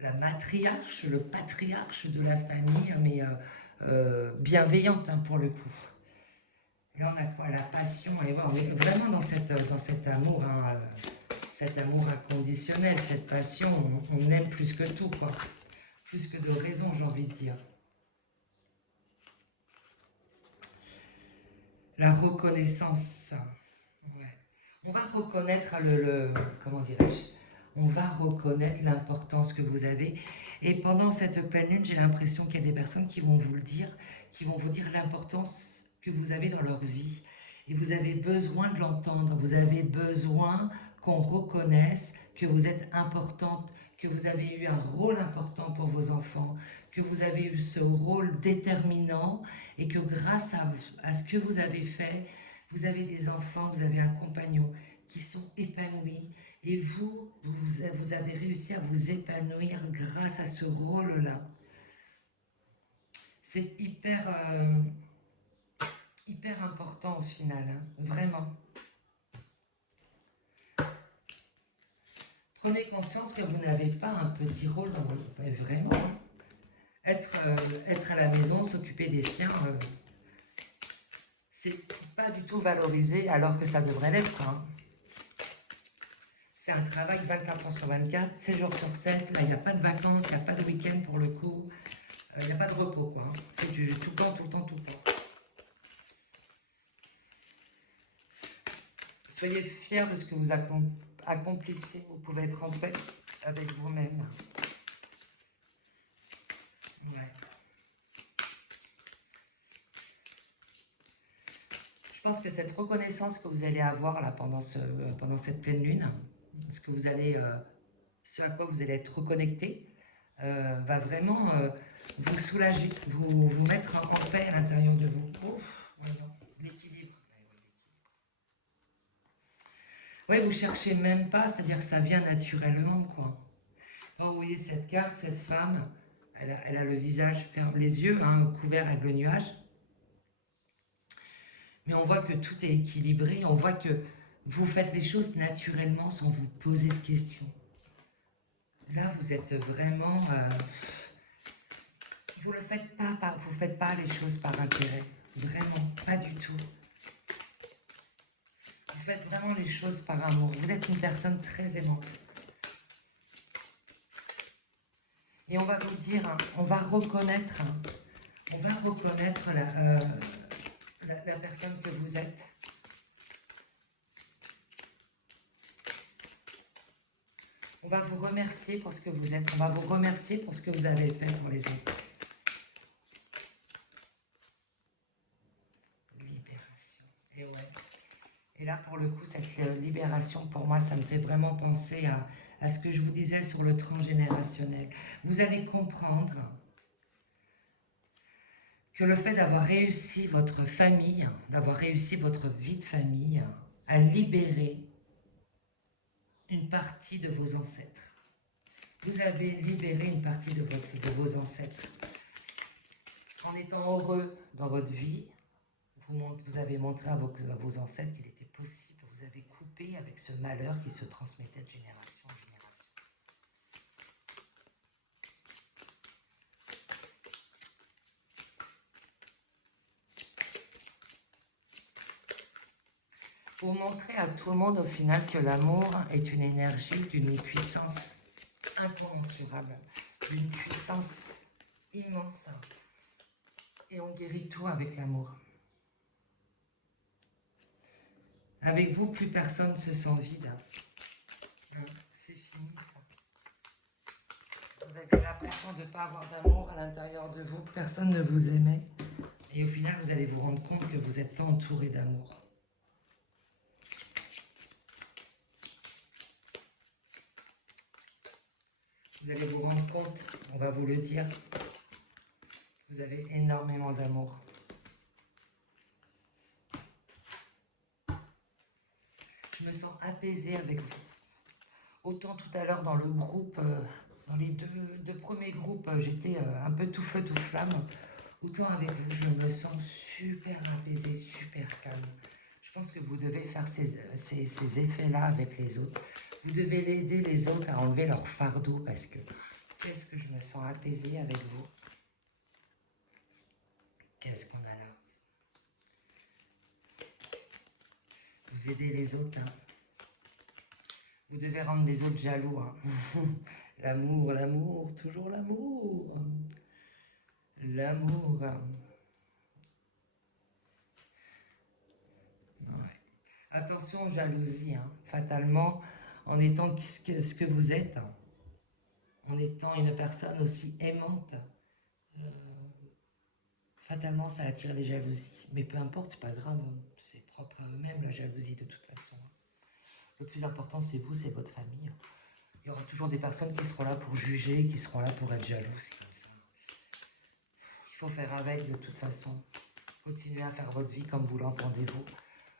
la matriarche, le patriarche de la famille, mais bienveillante pour le coup. Là, on a quoi? La passion, et voilà, on est vraiment dans cet amour, cet amour inconditionnel, cette passion, on aime plus que tout, quoi. Plus que de raison, j'ai envie de dire. La reconnaissance. Ouais. On va reconnaître comment dirais-je, on va reconnaître l'importance que vous avez. Et pendant cette pleine lune, j'ai l'impression qu'il y a des personnes qui vont vous le dire, qui vont vous dire l'importance que vous avez dans leur vie. Et vous avez besoin de l'entendre, vous avez besoin qu'on reconnaisse que vous êtes importante, que vous avez eu un rôle important pour vos enfants, que vous avez eu ce rôle déterminant et que grâce à ce que vous avez fait, vous avez des enfants, vous avez un compagnon qui sont épanouis et vous avez réussi à vous épanouir grâce à ce rôle-là. C'est hyper important au final, vraiment. Prenez conscience que vous n'avez pas un petit rôle dans votre vie, vraiment. Être à la maison, s'occuper des siens, c'est pas du tout valorisé alors que ça devrait l'être. C'est un travail 24 heures sur 24, 7 jours sur 7. Là, il n'y a pas de vacances, il n'y a pas de week-end pour le coup. Il n'y a pas de repos, quoi. C'est du tout le temps, tout le temps, tout le temps. Soyez fiers de ce que vous accomplissez. Vous pouvez être en paix avec vous-même. Ouais. Je pense que cette reconnaissance que vous allez avoir là pendant cette pleine lune, ce à quoi vous allez être reconnecté, va vraiment vous soulager, vous mettre en paix à l'intérieur de vous. Oh, l'équilibre. Oui, vous cherchez même pas, c'est-à-dire que ça vient naturellement, quoi. Quand vous voyez cette carte, cette femme, elle a le visage fermé, les yeux couverts avec le nuage. Mais on voit que tout est équilibré, on voit que vous faites les choses naturellement sans vous poser de questions. Là, vous êtes vraiment... vous ne faites pas les choses par intérêt. Vraiment, pas du tout. Vous faites vraiment les choses par amour. Vous êtes une personne très aimante. Et on va vous dire, on va reconnaître la personne que vous êtes. On va vous remercier pour ce que vous êtes. On va vous remercier pour ce que vous avez fait pour les autres. Libération. Et ouais. Et là, pour le coup, cette libération, pour moi, ça me fait vraiment penser à ce que je vous disais sur le transgénérationnel. Vous allez comprendre que le fait d'avoir réussi votre famille, d'avoir réussi votre vie de famille, à libérer une partie de vos ancêtres. Vous avez libéré une partie de vos ancêtres. En étant heureux dans votre vie, vous avez montré à vos ancêtres qu'il était possible, vous avez coupé couper avec ce malheur qui se transmettait de génération en génération. Pour montrer à tout le monde au final que l'amour est une énergie d'une puissance incommensurable, d'une puissance immense. Et on guérit tout avec l'amour. Avec vous, plus personne ne se sent vide. Hein, c'est fini ça. Vous avez l'impression de ne pas avoir d'amour à l'intérieur de vous, personne ne vous aimait. Et au final, vous allez vous rendre compte que vous êtes entouré d'amour. Vous allez vous rendre compte, on va vous le dire, vous avez énormément d'amour. Je me sens apaisée avec vous. Autant tout à l'heure dans le groupe, dans les deux premiers groupes, j'étais un peu tout feu, tout flamme. Autant avec vous, je me sens super apaisée, super calme. Je pense que vous devez faire ces effets-là avec les autres. Vous devez aider les autres à enlever leur fardeau parce que qu'est-ce que je me sens apaisée avec vous. Qu'est-ce qu'on a là? Vous aidez les autres, hein. Vous devez rendre les autres jaloux, hein. L'amour, l'amour, toujours l'amour. L'amour. Ouais. Attention aux jalousies, hein. Fatalement, en étant ce que vous êtes, en étant une personne aussi aimante, fatalement ça attire les jalousies. Mais peu importe, c'est pas grave, c'est propre à eux-mêmes la jalousie de toute façon. Le plus important c'est vous, c'est votre famille. Il y aura toujours des personnes qui seront là pour juger, qui seront là pour être jaloux, c'est comme ça. Il faut faire avec de toute façon. Continuez à faire votre vie comme vous l'entendez vous.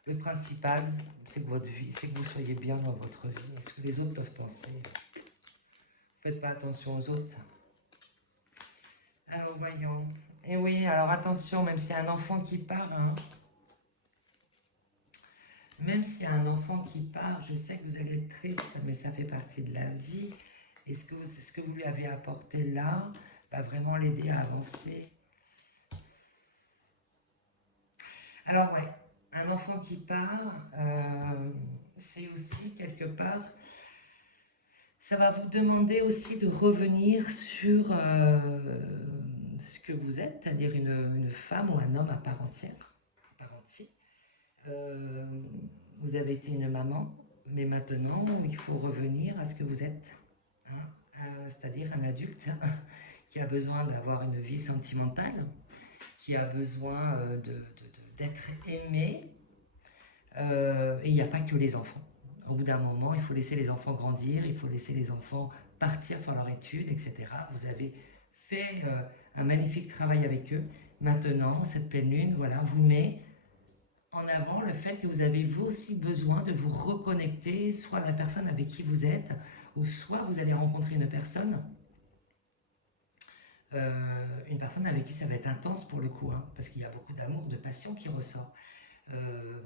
Le principal, c'est que votre vie, c'est que vous soyez bien dans votre vie. Et ce que les autres peuvent penser. Faites pas attention aux autres. Alors voyons. Et oui, alors attention, même s'il y a un enfant qui part, hein, même s'il y a un enfant qui part, je sais que vous allez être triste, mais ça fait partie de la vie. Et ce que vous lui avez apporté là va vraiment l'aider à avancer. Alors ouais, un enfant qui part, c'est aussi quelque part, ça va vous demander aussi de revenir sur ce que vous êtes, c'est-à-dire une femme ou un homme à part entière, à part entier. Vous avez été une maman, mais maintenant, il faut revenir à ce que vous êtes, hein, c'est-à-dire un adulte qui a besoin d'avoir une vie sentimentale, qui a besoin d'être aimé. Et il n'y a pas que les enfants. Au bout d'un moment, il faut laisser les enfants grandir, il faut laisser les enfants partir faire leurs études, etc. Vous avez fait un magnifique travail avec eux. Maintenant, cette pleine lune, voilà, vous met en avant le fait que vous avez vous aussi besoin de vous reconnecter, soit à la personne avec qui vous êtes, ou soit vous allez rencontrer une personne avec qui ça va être intense pour le coup, hein, parce qu'il y a beaucoup d'amour, de passion qui ressort.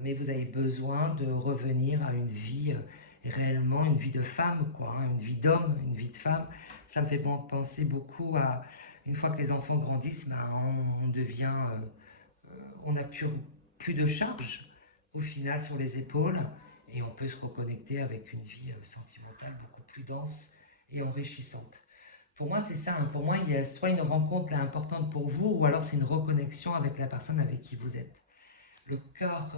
Mais vous avez besoin de revenir à une vie, réellement une vie de femme, quoi, hein, une vie d'homme, une vie de femme. Ça me fait penser beaucoup à, une fois que les enfants grandissent, ben, on devient, on n'a plus de charge au final sur les épaules et on peut se reconnecter avec une vie sentimentale beaucoup plus dense et enrichissante. Pour moi, c'est ça, hein. Pour moi, il y a soit une rencontre là, importante pour vous ou alors c'est une reconnexion avec la personne avec qui vous êtes. Le cœur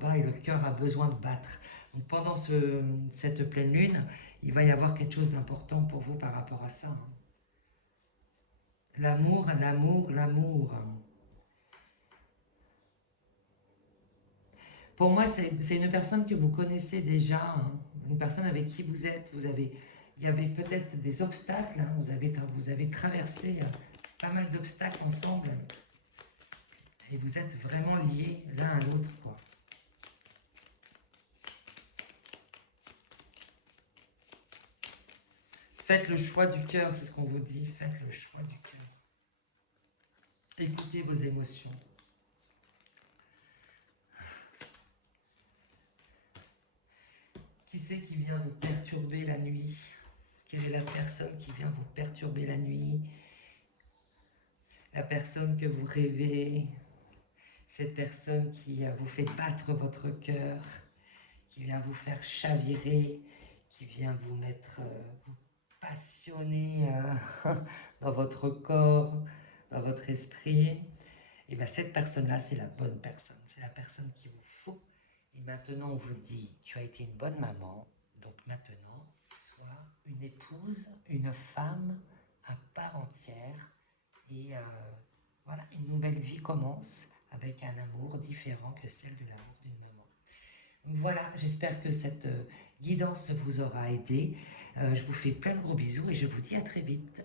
bat et le cœur a besoin de battre. Donc pendant cette pleine lune, il va y avoir quelque chose d'important pour vous par rapport à ça, hein. L'amour, l'amour, l'amour. Pour moi, c'est une personne que vous connaissez déjà, hein. Une personne avec qui vous êtes. Il y avait peut-être des obstacles, hein. Vous avez traversé pas mal d'obstacles ensemble. Et vous êtes vraiment liés l'un à l'autre, quoi. Faites le choix du cœur, c'est ce qu'on vous dit. Faites le choix du cœur. Écoutez vos émotions. Qui c'est qui vient vous perturber la nuit? Quelle est la personne qui vient vous perturber la nuit? La personne que vous rêvez, cette personne qui vous fait battre votre cœur, qui vient vous faire chavirer, qui vient vous mettre, vous passionner dans votre corps, dans votre esprit, et bien cette personne-là, c'est la bonne personne, c'est la personne qu'il vous faut. Et maintenant, on vous dit, tu as été une bonne maman, donc maintenant, sois une épouse, une femme à part entière, et voilà, une nouvelle vie commence avec un amour différent que celle de l'amour d'une maman. Donc voilà, j'espère que cette guidance vous aura aidé. Je vous fais plein de gros bisous et je vous dis à très vite.